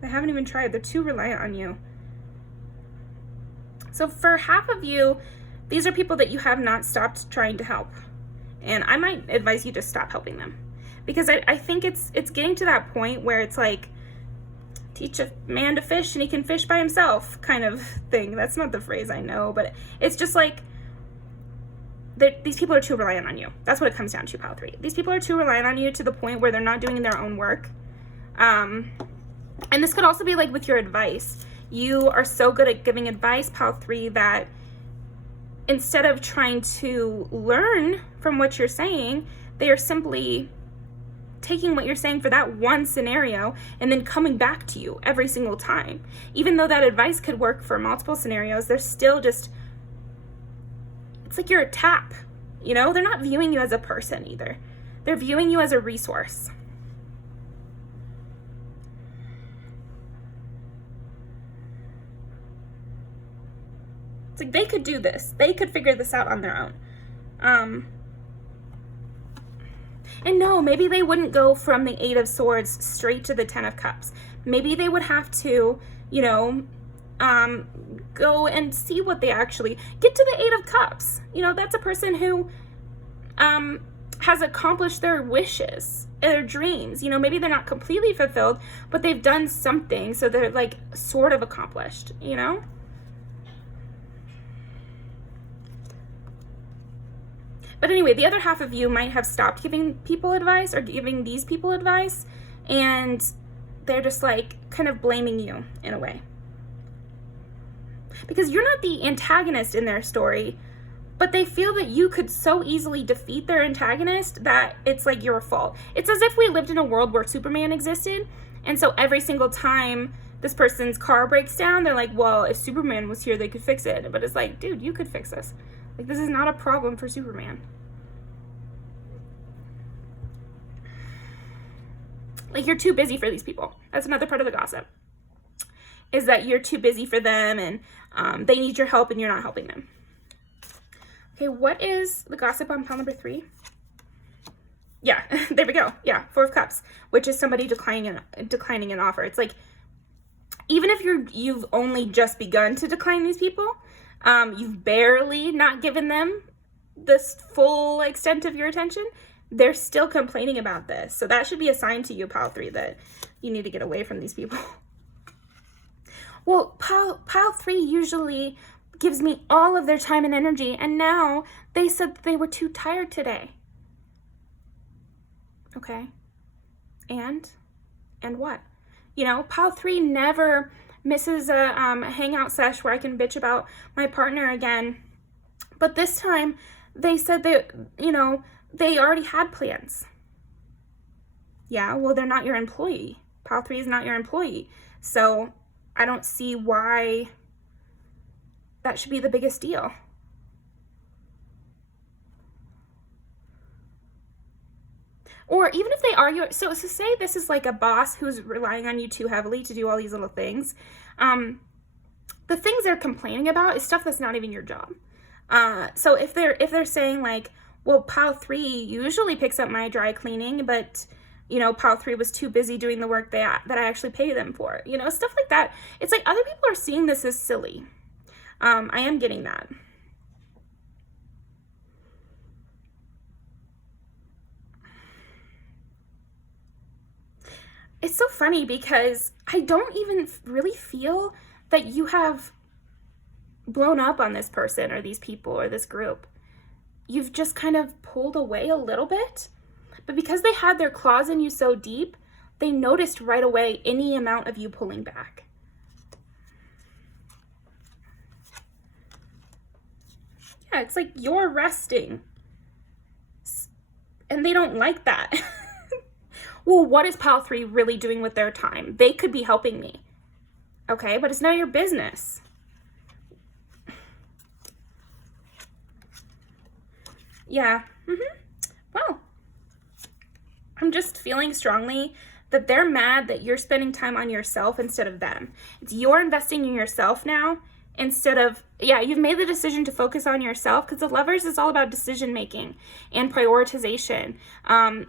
They're too reliant on you. So for half of you, these are people that you have not stopped trying to help. And I might advise you to stop helping them. Because I think it's getting to that point where it's like, teach a man to fish and he can fish by himself kind of thing. That's not the phrase, I know, but it's just like these people are too reliant on you. That's what it comes down to, pile 3. These people are too reliant on you to the point where they're not doing their own work. And this could also be like with your advice. You are so good at giving advice, pile 3, that instead of trying to learn from what you're saying, they are simply taking what you're saying for that one scenario and then coming back to you every single time. Even though that advice could work for multiple scenarios, they're still just, it's like you're a tap, you know? They're not viewing you as a person either. They're viewing you as a resource. It's like they could do this. They could figure this out on their own. And no, maybe they wouldn't go from the 8 of Swords straight to the 10 of Cups. Maybe they would have to, you know, go and see what they actually get to the 8 of Cups. You know, that's a person who has accomplished their wishes, their dreams. You know, maybe they're not completely fulfilled, but they've done something, so they're like sort of accomplished, you know? But anyway, the other half of you might have stopped giving people advice or giving these people advice, and they're just like kind of blaming you in a way. Because you're not the antagonist in their story, but they feel that you could so easily defeat their antagonist that it's like your fault. It's as if we lived in a world where Superman existed, and so every single time this person's car breaks down, they're like, well, if Superman was here, they could fix it. But it's like, dude, you could fix this. Like, this is not a problem for Superman. Like, you're too busy for these people. That's another part of the gossip, is that you're too busy for them and they need your help and you're not helping them. Okay, what is the gossip on pile number 3? Yeah, there we go. Yeah, 4 of Cups, which is somebody declining an offer. It's like, even if you've only just begun to decline these people, you've barely not given them this full extent of your attention, they're still complaining about this. So that should be a sign to you, pile 3, that you need to get away from these people. Well, pile 3 usually gives me all of their time and energy, and now they said that they were too tired today. Okay. And what? You know, pile 3 never misses a hangout sesh where I can bitch about my partner again. But this time they said that, you know, they already had plans. Yeah, well, they're not your employee. Pile 3 is not your employee. So I don't see why that should be the biggest deal. Or even if they are your, so say this is like a boss who's relying on you too heavily to do all these little things. The things they're complaining about is stuff that's not even your job. So if they're saying like, well, pile 3 usually picks up my dry cleaning, but you know, pile 3 was too busy doing the work that I actually pay them for, you know, stuff like that. It's like other people are seeing this as silly. I am getting that. It's so funny because I don't even really feel that you have blown up on this person or these people or this group. You've just kind of pulled away a little bit, but because they had their claws in you so deep, they noticed right away any amount of you pulling back. Yeah, it's like you're resting, and they don't like that. Well, what is pile 3 really doing with their time? They could be helping me. Okay, but it's none of your business. Yeah. Well, I'm just feeling strongly that they're mad that you're spending time on yourself instead of them. It's you're investing in yourself now instead of, yeah, you've made the decision to focus on yourself, because the Lovers is all about decision making and prioritization.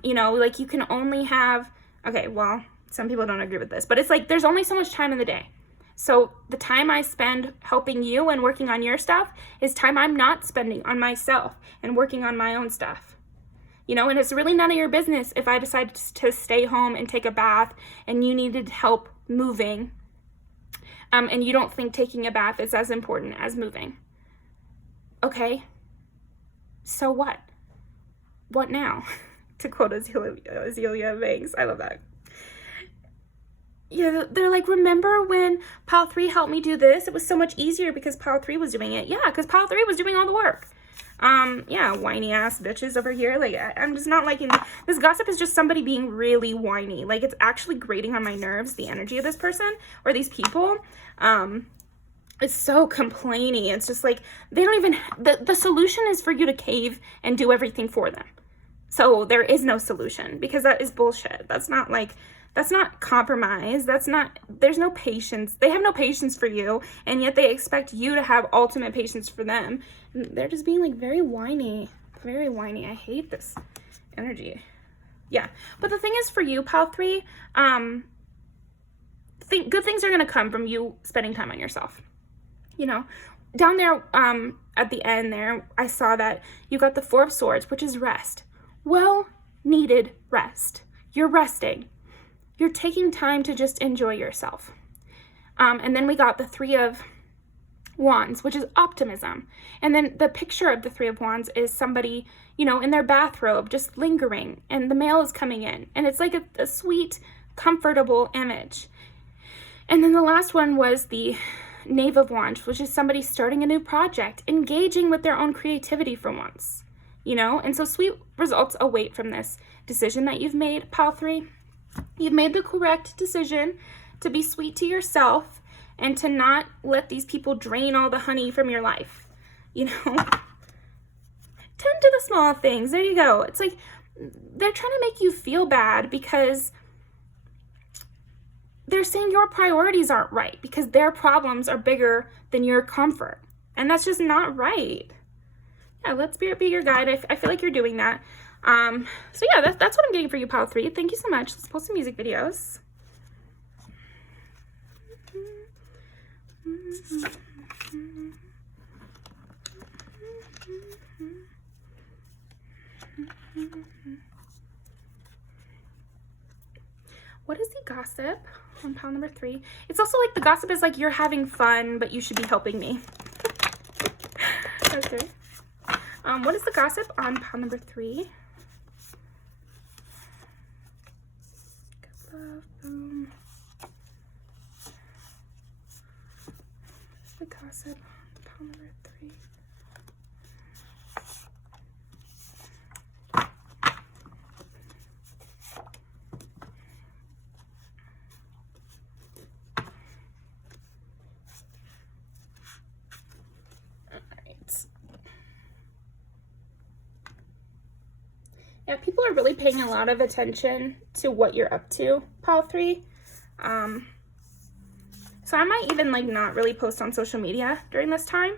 You know, like you can only have, okay, well, some people don't agree with this, but it's like there's only so much time in the day. So the time I spend helping you and working on your stuff is time I'm not spending on myself and working on my own stuff. You know, and it's really none of your business if I decide to stay home and take a bath and you needed help moving, and you don't think taking a bath is as important as moving. Okay, so what? What now? To quote Azealia Banks, I love that. Yeah, they're like, remember when pile 3 helped me do this? It was so much easier because pile 3 was doing it. Yeah, because pile 3 was doing all the work. Yeah, whiny ass bitches over here. Like, I'm just not liking this. Gossip is just somebody being really whiny. Like, it's actually grating on my nerves, the energy of this person or these people. It's so complaining. It's just like, they don't even, the solution is for you to cave and do everything for them. So there is no solution, because that is bullshit. That's not like, that's not compromise. That's not, there's no patience. They have no patience for you, and yet they expect you to have ultimate patience for them. And they're just being like very whiny, very whiny. I hate this energy. Yeah. But the thing is, for you, pile 3, good things are going to come from you spending time on yourself. You know, down there, at the end there, I saw that you got the 4 of Swords, which is rest. Well needed rest. You're resting. You're taking time to just enjoy yourself. And then we got the 3 of Wands, which is optimism. And then the picture of the 3 of Wands is somebody, you know, in their bathrobe, just lingering, and the mail is coming in. And it's like a sweet, comfortable image. And then the last one was the Knave of Wands, which is somebody starting a new project, engaging with their own creativity for once, you know? And so sweet results await from this decision that you've made, pile 3. You've made the correct decision to be sweet to yourself and to not let these people drain all the honey from your life, you know? Tend to the small things. There you go. It's like they're trying to make you feel bad because they're saying your priorities aren't right, because their problems are bigger than your comfort. And that's just not right. Yeah, let Spirit be your guide. I feel like you're doing that. So yeah, that's what I'm getting for you, pile 3. Thank you so much. Let's post some music videos. What is the gossip on pile number 3? It's also like the gossip is like, you're having fun, but you should be helping me. Okay. What is the gossip on pile number 3? Good love, boom. What's the gossip on pile number 3? Yeah, people are really paying a lot of attention to what you're up to, pile 3. So I might even like not really post on social media during this time,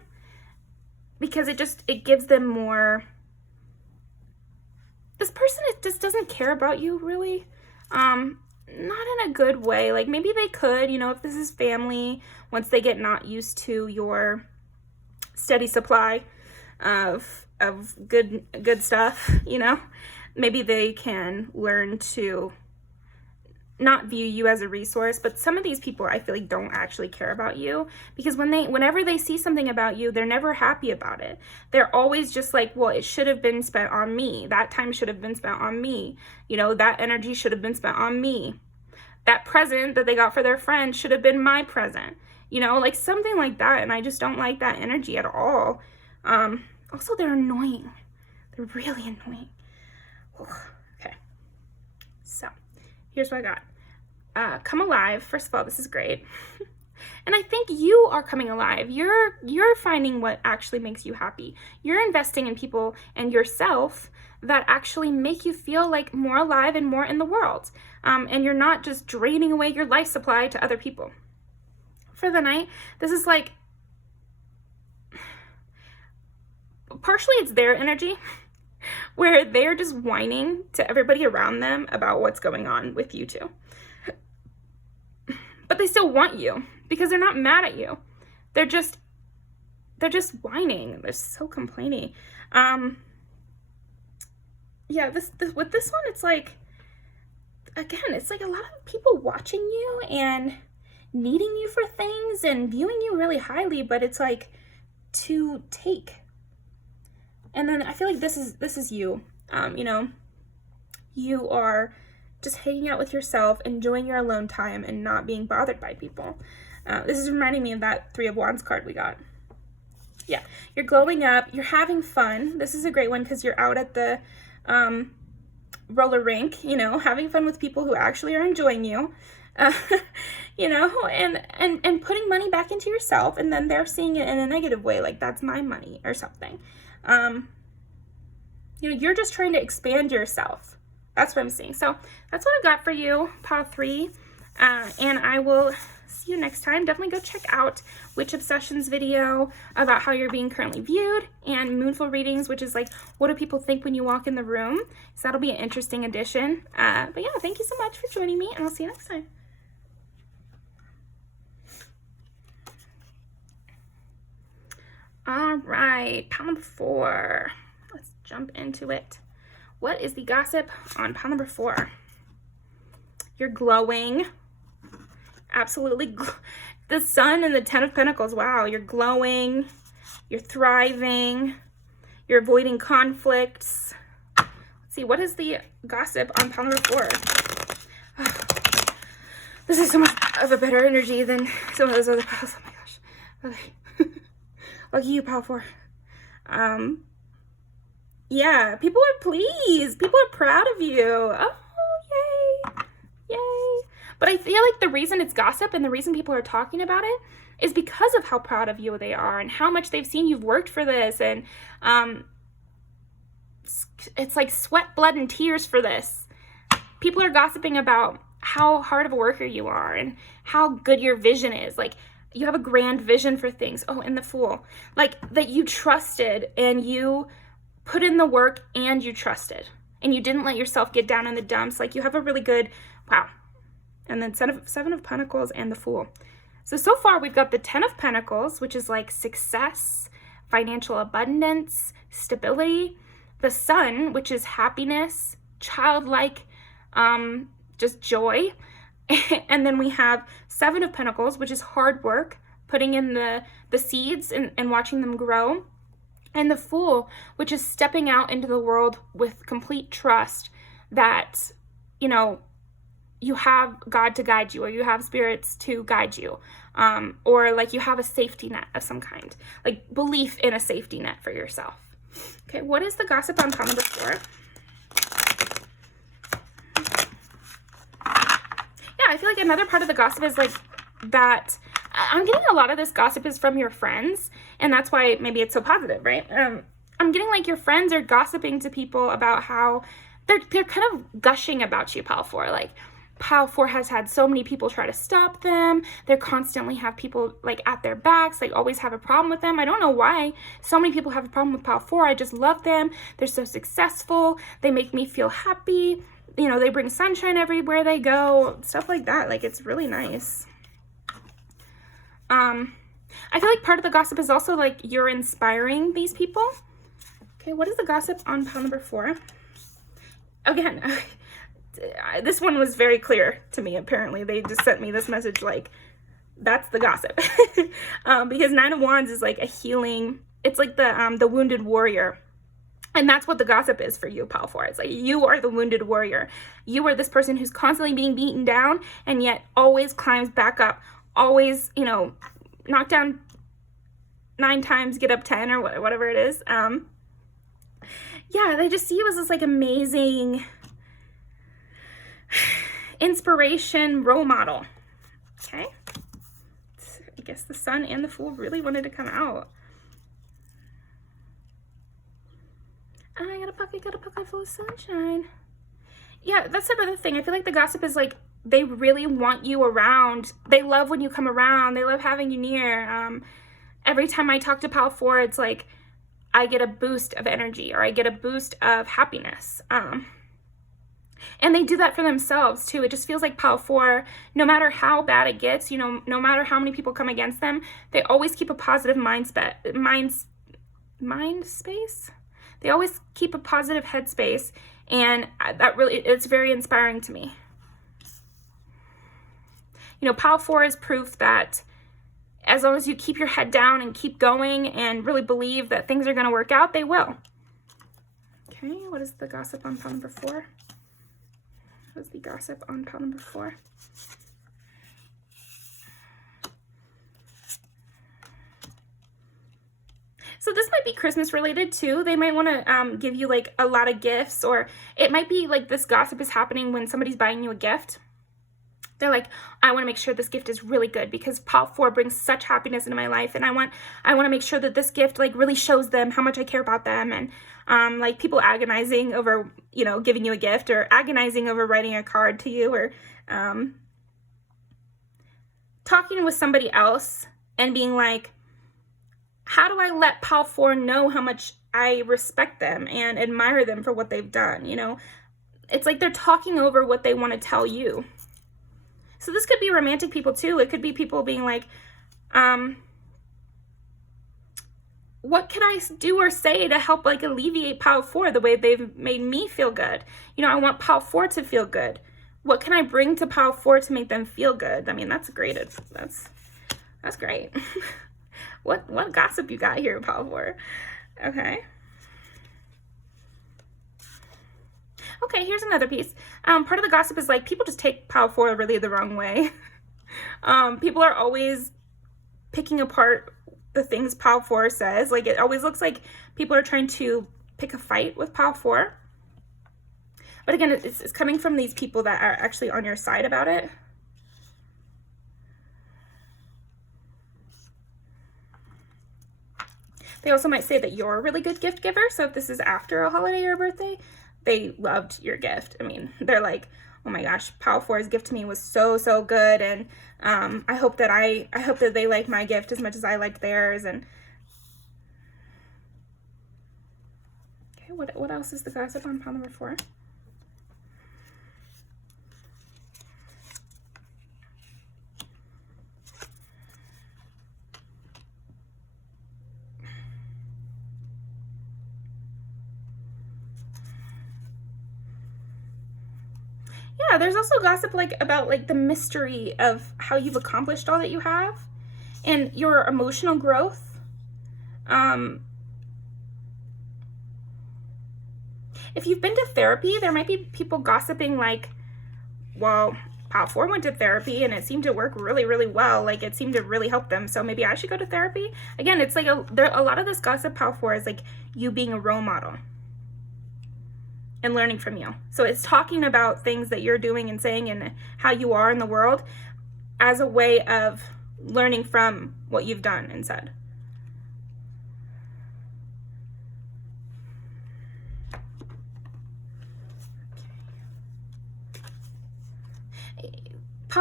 because it gives them more, this person, it just doesn't care about you really. Not in a good way. Like maybe they could, you know, if this is family, once they get not used to your steady supply of good stuff, you know, maybe they can learn to not view you as a resource. But some of these people I feel like don't actually care about you, because whenever they see something about you, they're never happy about it. They're always just like, well, it should have been spent on me. That time should have been spent on me. You know, that energy should have been spent on me. That present that they got for their friend should have been my present. You know, like something like that. And I just don't like that energy at all. Also, they're annoying. They're really annoying. Okay. So, here's what I got. Come alive. First of all, this is great. And I think you are coming alive. You're finding what actually makes you happy. You're investing in people and yourself that actually make you feel like more alive and more in the world. And you're not just draining away your life supply to other people. For the night, this is like, partially it's their energy, where they're just whining to everybody around them about what's going on with you two. But they still want you, because they're not mad at you. They're just whining. They're so complainy. Yeah, this with this one, it's like, again, it's like a lot of people watching you and needing you for things and viewing you really highly, but it's like to take. And then I feel like this is you. You know, you are just hanging out with yourself, enjoying your alone time, and not being bothered by people. This is reminding me of that 3 of Wands card we got. Yeah, you're glowing up, you're having fun. This is a great one because you're out at the roller rink, you know, having fun with people who actually are enjoying you. You know, and putting money back into yourself, and then they're seeing it in a negative way, like that's my money or something. You know, you're just trying to expand yourself. That's what I'm seeing. So that's what I've got for you, pile 3. And I will see you next time. Definitely go check out Witch Obsessions video about how you're being currently viewed, and Moonful readings, which is like, what do people think when you walk in the room? So that'll be an interesting addition. But yeah, thank you so much for joining me, and I'll see you next time. All right, pile number 4. Let's jump into it. What is the gossip on pile number 4? You're glowing. Absolutely. The Sun and the 10 of Pentacles. Wow, you're glowing. You're thriving. You're avoiding conflicts. Let's see, what is the gossip on pile number 4? This is so much of a better energy than some of those other piles. Oh my gosh. Okay. Lucky you, pile 4. Yeah, people are pleased. People are proud of you. Oh, yay. Yay. But I feel like the reason it's gossip and the reason people are talking about it is because of how proud of you they are and how much they've seen you've worked for this. And it's like sweat, blood, and tears for this. People are gossiping about how hard of a worker you are and how good your vision is. Like, you have a grand vision for things. Oh, and the Fool. Like, that you trusted and you put in the work and you trusted. And you didn't let yourself get down in the dumps. Like, you have a really good, wow. And then 7 of Pentacles and the Fool. So far we've got the 10 of Pentacles, which is like success, financial abundance, stability. The Sun, which is happiness, childlike, just joy. And then we have 7 of Pentacles, which is hard work, putting in the seeds and watching them grow. And the Fool, which is stepping out into the world with complete trust that, you know, you have God to guide you, or you have spirits to guide you, or like you have a safety net of some kind, like belief in a safety net for yourself. Okay, what is the gossip on pile number 4? Yeah, I feel like another part of the gossip is like that I'm getting a lot of this gossip is from your friends, and that's why maybe it's so positive, right? I'm getting like your friends are gossiping to people about how they're kind of gushing about you, Pile 4. Like, Pile 4 has had so many people try to stop them. They constantly have people like at their backs, like always have a problem with them. I don't know why so many people have a problem with Pile 4. I just love them. They're so successful. They make me feel happy. You know, they bring sunshine everywhere they go, stuff like that. Like, it's really nice. I feel like part of the gossip is also like you're inspiring these people. Okay, what is the gossip on pile number 4? Again, this one was very clear to me. Apparently, they just sent me this message like, that's the gossip. Because 9 of Wands is like a healing. It's like the wounded warrior. And that's what the gossip is for you, Pile 4. It's like you are the wounded warrior. You are this person who's constantly being beaten down and yet always climbs back up. Always, you know, knock down 9 times, get up 10 or whatever it is. Yeah, they just see you as this like amazing inspiration role model. Okay. I guess the Sun and the Fool really wanted to come out. I got a pocket full of sunshine. Yeah, that's another thing. I feel like the gossip is like they really want you around. They love when you come around. They love having you near. Every time I talk to Pile 4, it's like I get a boost of energy or I get a boost of happiness. And they do that for themselves too. It just feels like Pile 4, no matter how bad it gets, you know, no matter how many people come against them, they always keep a positive mind space. They always keep a positive headspace, and that really, it's very inspiring to me. You know, Pile 4 is proof that as long as you keep your head down and keep going and really believe that things are going to work out, they will. Okay, what is the gossip on pile number 4? What is the gossip on pile number 4? So this might be Christmas related too. They might want to give you like a lot of gifts, or it might be like this gossip is happening when somebody's buying you a gift. They're like, I want to make sure this gift is really good because Pile 4 brings such happiness into my life, and I want to make sure that this gift like really shows them how much I care about them. And like people agonizing over, you know, giving you a gift, or agonizing over writing a card to you, or talking with somebody else and being like, how do I let Pile 4 know how much I respect them and admire them for what they've done? You know, it's like they're talking over what they want to tell you. So this could be romantic people too. It could be people being like, what can I do or say to help like alleviate Pile 4 the way they've made me feel good? You know, I want Pile 4 to feel good. What can I bring to Pile 4 to make them feel good? I mean, that's great. That's great. What gossip you got here, Pile 4? Okay. Okay, here's another piece. Part of the gossip is like people just take Pile 4 really the wrong way. People are always picking apart the things Pile 4 says. Like, it always looks like people are trying to pick a fight with Pile 4. But again, it's coming from these people that are actually on your side about it. They also might say that you're a really good gift giver. So if this is after a holiday or a birthday, they loved your gift. I mean, they're like, oh my gosh, Pile 4's gift to me was so good, and I hope that they like my gift as much as I liked theirs. And okay, what else is the gossip on pile number 4? Yeah, there's also gossip like about like the mystery of how you've accomplished all that you have and your emotional growth. If you've been to therapy, there might be people gossiping like, well, Pile 4 went to therapy and it seemed to work really well. Like, it seemed to really help them, so maybe I should go to therapy. Again, it's like a lot of this gossip Pile 4 is like you being a role model and learning from you. So it's talking about things that you're doing and saying and how you are in the world as a way of learning from what you've done and said.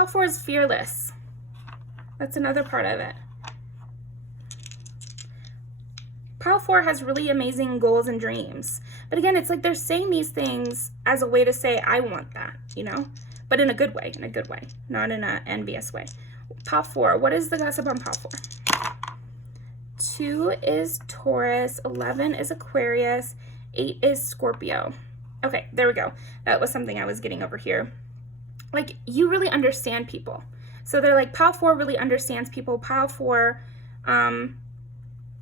Pile 4 is fearless. That's another part of it. Pile 4 has really amazing goals and dreams. But again, it's like they're saying these things as a way to say, I want that, you know? But in a good way, not in an envious way. Pile 4, what is the gossip on Pile 4? 2 is Taurus, 11 is Aquarius, 8 is Scorpio. Okay, there we go. That was something I was getting over here. Like, you really understand people. So they're like, Pile 4 really understands people. Pile 4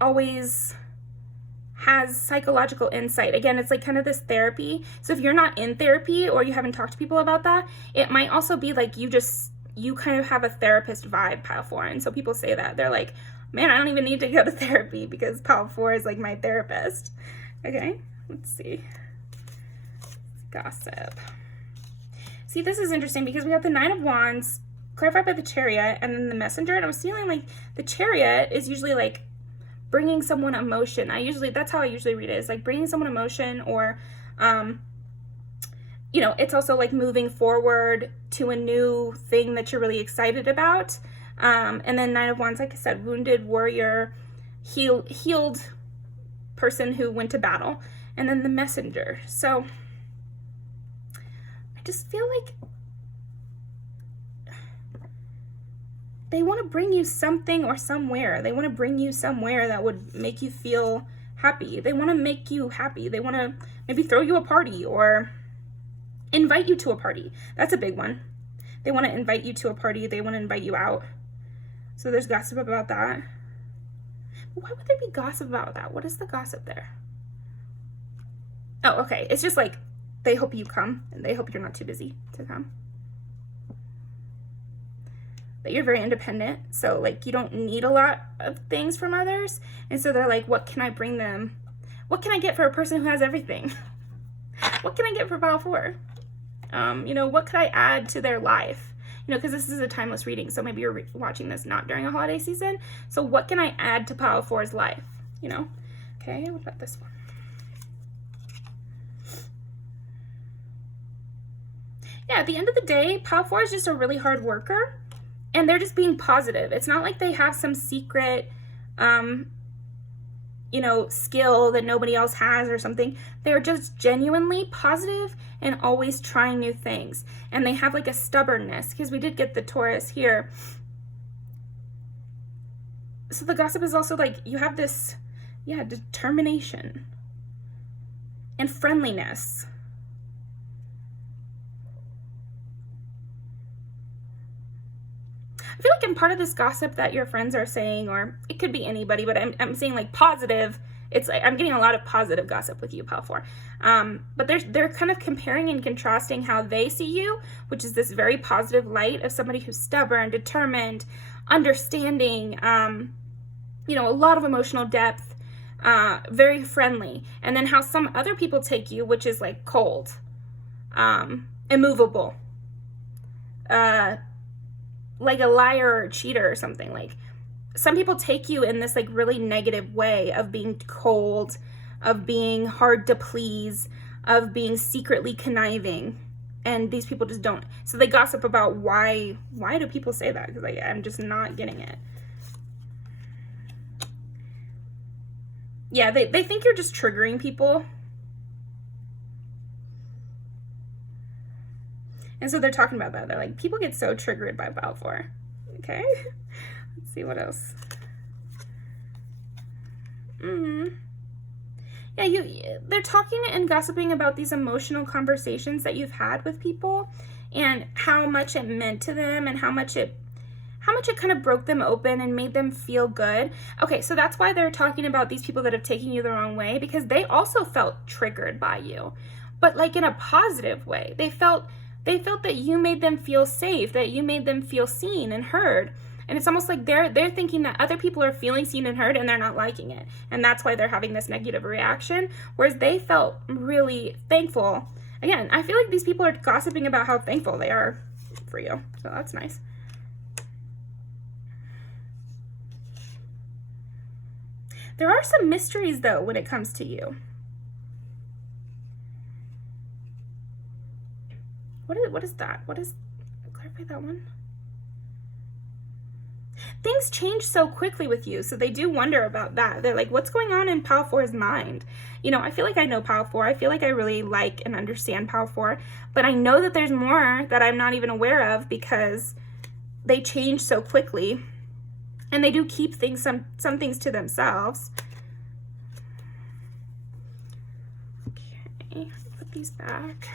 always has psychological insight. Again, it's like kind of this therapy. So if you're not in therapy or you haven't talked to people about that, it might also be like you kind of have a therapist vibe, Pile 4. And so people say that. They're like, man, I don't even need to go to therapy because Pile 4 is like my therapist. Okay, let's see. Gossip. See, this is interesting because we have the 9 of Wands clarified by the Chariot and then the Messenger. And I was feeling like the Chariot is usually like bringing someone emotion. That's how I usually read it. It's like bringing someone emotion, or, you know, it's also like moving forward to a new thing that you're really excited about. And then 9 of Wands, like I said, wounded warrior, healed person who went to battle. And then the Messenger. So I just feel like they want to bring you something or somewhere. They want to bring you somewhere that would make you feel happy. They want to make you happy. They want to maybe throw you a party or invite you to a party. That's a big one. They want to invite you to a party. They want to invite you out. So there's gossip about that. But why would there be gossip about that? What is the gossip there? Oh, okay. It's just like they hope you come and they hope you're not too busy to come. That you're very independent, so like you don't need a lot of things from others, and so they're like, what can I bring them? What can I get for a person who has everything? What can I get for Pile 4? You know, what could I add to their life? You know, because this is a timeless reading, so maybe you're watching this not during a holiday season. So what can I add to Pile 4's life? You know? Okay, what about this one? Yeah, at the end of the day, Pile 4 is just a really hard worker. And they're just being positive. It's not like they have some secret, you know, skill that nobody else has or something. They're just genuinely positive and always trying new things. And they have like a stubbornness, because we did get the Taurus here. So the gossip is also like, you have this, yeah, determination and friendliness. I feel like I'm part of this gossip that your friends are saying, or it could be anybody, but I'm saying like positive. It's like I'm getting a lot of positive gossip with you, Pile 4. But they're kind of comparing and contrasting how they see you, which is this very positive light of somebody who's stubborn, determined, understanding, you know, a lot of emotional depth, very friendly. And then how some other people take you, which is like cold, immovable, like a liar or a cheater or something. Like some people take you in this like really negative way of being cold, of being hard to please, of being secretly conniving, and these people just don't. So they gossip about why do people say that? Because I'm just not getting it. Yeah, they think you're just triggering people. And so they're talking about that. They're like, people get so triggered by Pile 4. Okay. Let's see what else. Yeah, they're talking and gossiping about these emotional conversations that you've had with people and how much it meant to them and how much it kind of broke them open and made them feel good. Okay, so that's why they're talking about these people that have taken you the wrong way, because they also felt triggered by you, but like in a positive way. They felt that you made them feel safe, that you made them feel seen and heard. And it's almost like they're thinking that other people are feeling seen and heard and they're not liking it. And that's why they're having this negative reaction. Whereas they felt really thankful. Again, I feel like these people are gossiping about how thankful they are for you. So that's nice. There are some mysteries though when it comes to you. What is that? Clarify that one. things change so quickly with you, so they do wonder about that. They're like, what's going on in Pile 4's mind? You know, I feel like I know Pile 4. I feel like I really like and understand Pile 4, but I know that there's more that I'm not even aware of because they change so quickly, and they do keep things, some things to themselves. Okay, put these back.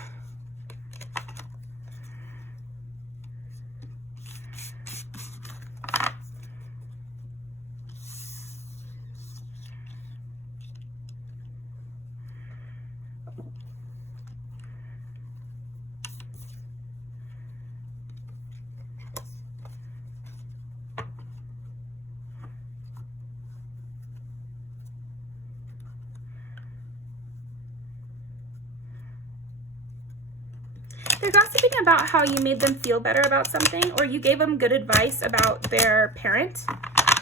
They're gossiping about how you made them feel better about something, or you gave them good advice about their parent.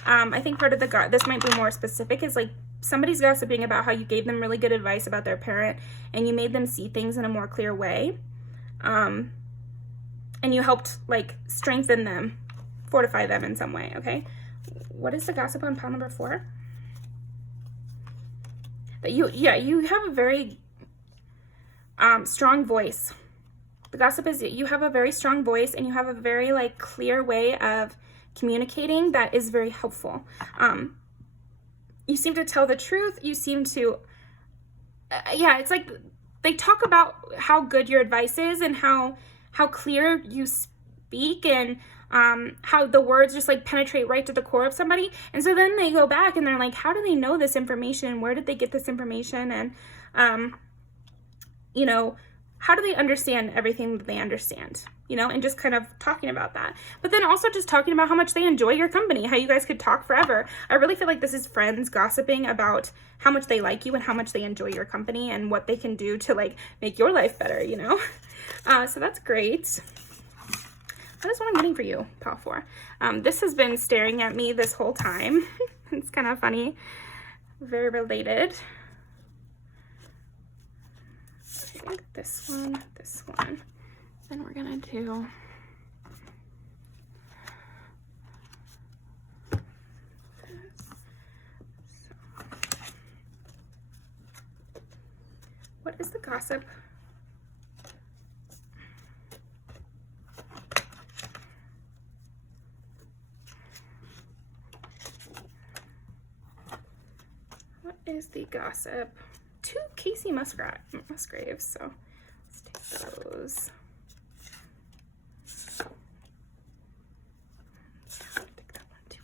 I think part of this might be more specific, is like somebody's gossiping about how you gave them really good advice about their parent and you made them see things in a more clear way. And you helped like strengthen them, fortify them in some way, okay? What is the gossip on pile number 4? That you have a very strong voice. The gossip is you have a very strong voice, and you have a very like clear way of communicating that is very helpful. You seem to tell the truth. You seem to, it's like they talk about how good your advice is and how clear you speak, and how the words just like penetrate right to the core of somebody. And so then they go back and they're like, how do they know this information? Where did they get this information? And, you know, how do they understand everything that they understand, you know, and just kind of talking about that. But then also just talking about how much they enjoy your company, how you guys could talk forever. I really feel like this is friends gossiping about how much they like you and how much they enjoy your company and what they can do to like make your life better, you know. So that's great. That is what I'm getting for you, pile 4. This has been staring at me this whole time. It's kind of funny. Very related. I think this one. Then we're gonna do this. So, what is the gossip? What is the gossip? 2 Casey Musgraves, so let's take those. Take that one too.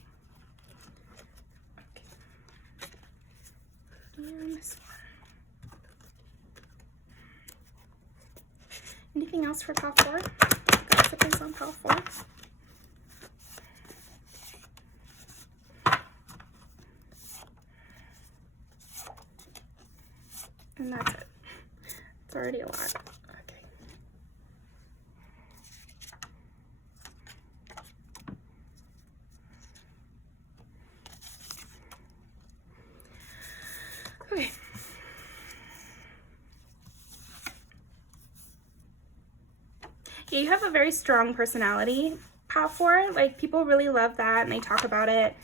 Okay. And this one. Anything else for pile 4? Gossip is on pile 4. And that's it. It's already a lot. Okay. Okay. Yeah, you have a very strong personality, pile 4. Like, people really love that, and they talk about it.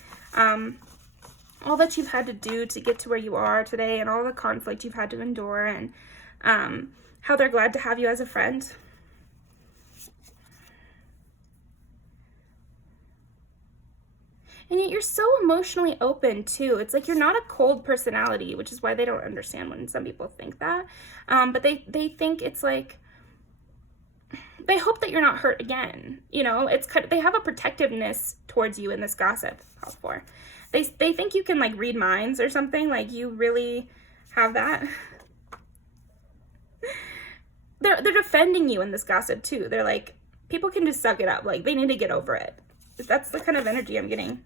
All that you've had to do to get to where you are today, and all the conflict you've had to endure, and how they're glad to have you as a friend. And yet you're so emotionally open too. It's like you're not a cold personality, which is why they don't understand when some people think that. But they think it's like, they hope that you're not hurt again. You know, it's kind of, they have a protectiveness towards you in this gossip, pile 4. They think you can like read minds or something, like you really have that. They're defending you in this gossip too. They're like, people can just suck it up. Like, they need to get over it. That's the kind of energy I'm getting.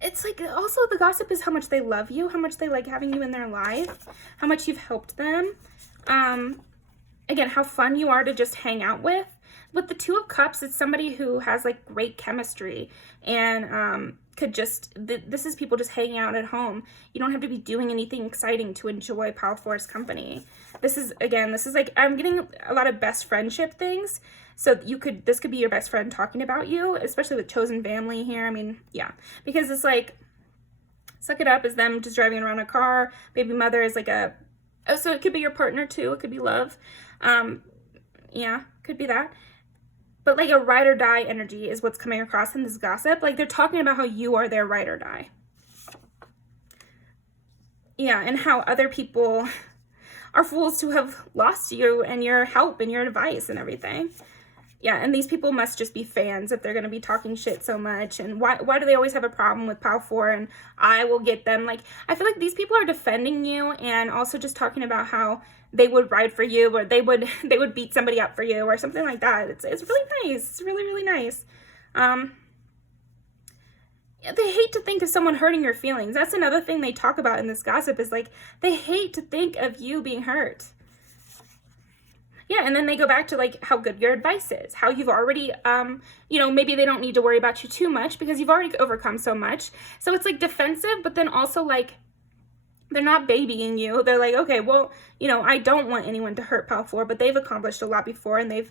It's like, also the gossip is how much they love you, how much they like having you in their life, how much you've helped them. Again, how fun you are to just hang out with. With the 2 of Cups, it's somebody who has like great chemistry and could just, this is people just hanging out at home. You don't have to be doing anything exciting to enjoy Pile 4's company. This is, again, this is like, I'm getting a lot of best friendship things. So this could be your best friend talking about you, especially with chosen family here. I mean, yeah, because it's like, suck it up is them just driving around a car. Baby mother is like so it could be your partner too. It could be love. Yeah, could be that. But like a ride or die energy is what's coming across in this gossip. Like they're talking about how you are their ride or die. Yeah, and how other people are fools to have lost you and your help and your advice and everything. Yeah, and these people must just be fans if they're going to be talking shit so much. And why do they always have a problem with Pile 4? And I will get them. Like, I feel like these people are defending you and also just talking about how they would ride for you, or they would beat somebody up for you or something like that. It's really nice. It's really, really nice. They hate to think of someone hurting your feelings. That's another thing they talk about in this gossip is like, they hate to think of you being hurt. Yeah, and then they go back to like how good your advice is, how you've already, you know, maybe they don't need to worry about you too much because you've already overcome so much. So it's like defensive, but then also like they're not babying you. They're like, okay, well, you know, I don't want anyone to hurt Pile 4, but they've accomplished a lot before and they've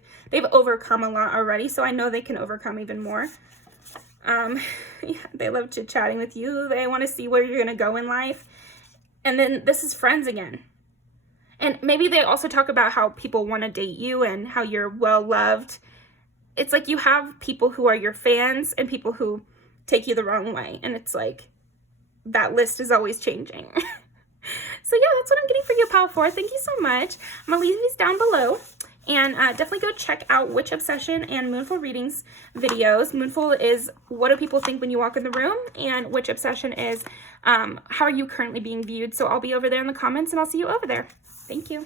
overcome a lot already. So I know they can overcome even more. Yeah, they love chit-chatting with you. They want to see where you're going to go in life. And then this is friends again. And maybe they also talk about how people want to date you and how you're well-loved. It's like you have people who are your fans and people who take you the wrong way. And it's like, that list is always changing. So yeah, that's what I'm getting for you, Pile 4. Thank you so much. I'm going to leave these down below. And definitely go check out Witch Obsession and Moonful Readings videos. Moonful is what do people think when you walk in the room, and Witch Obsession is how are you currently being viewed. So I'll be over there in the comments, and I'll see you over there. Thank you.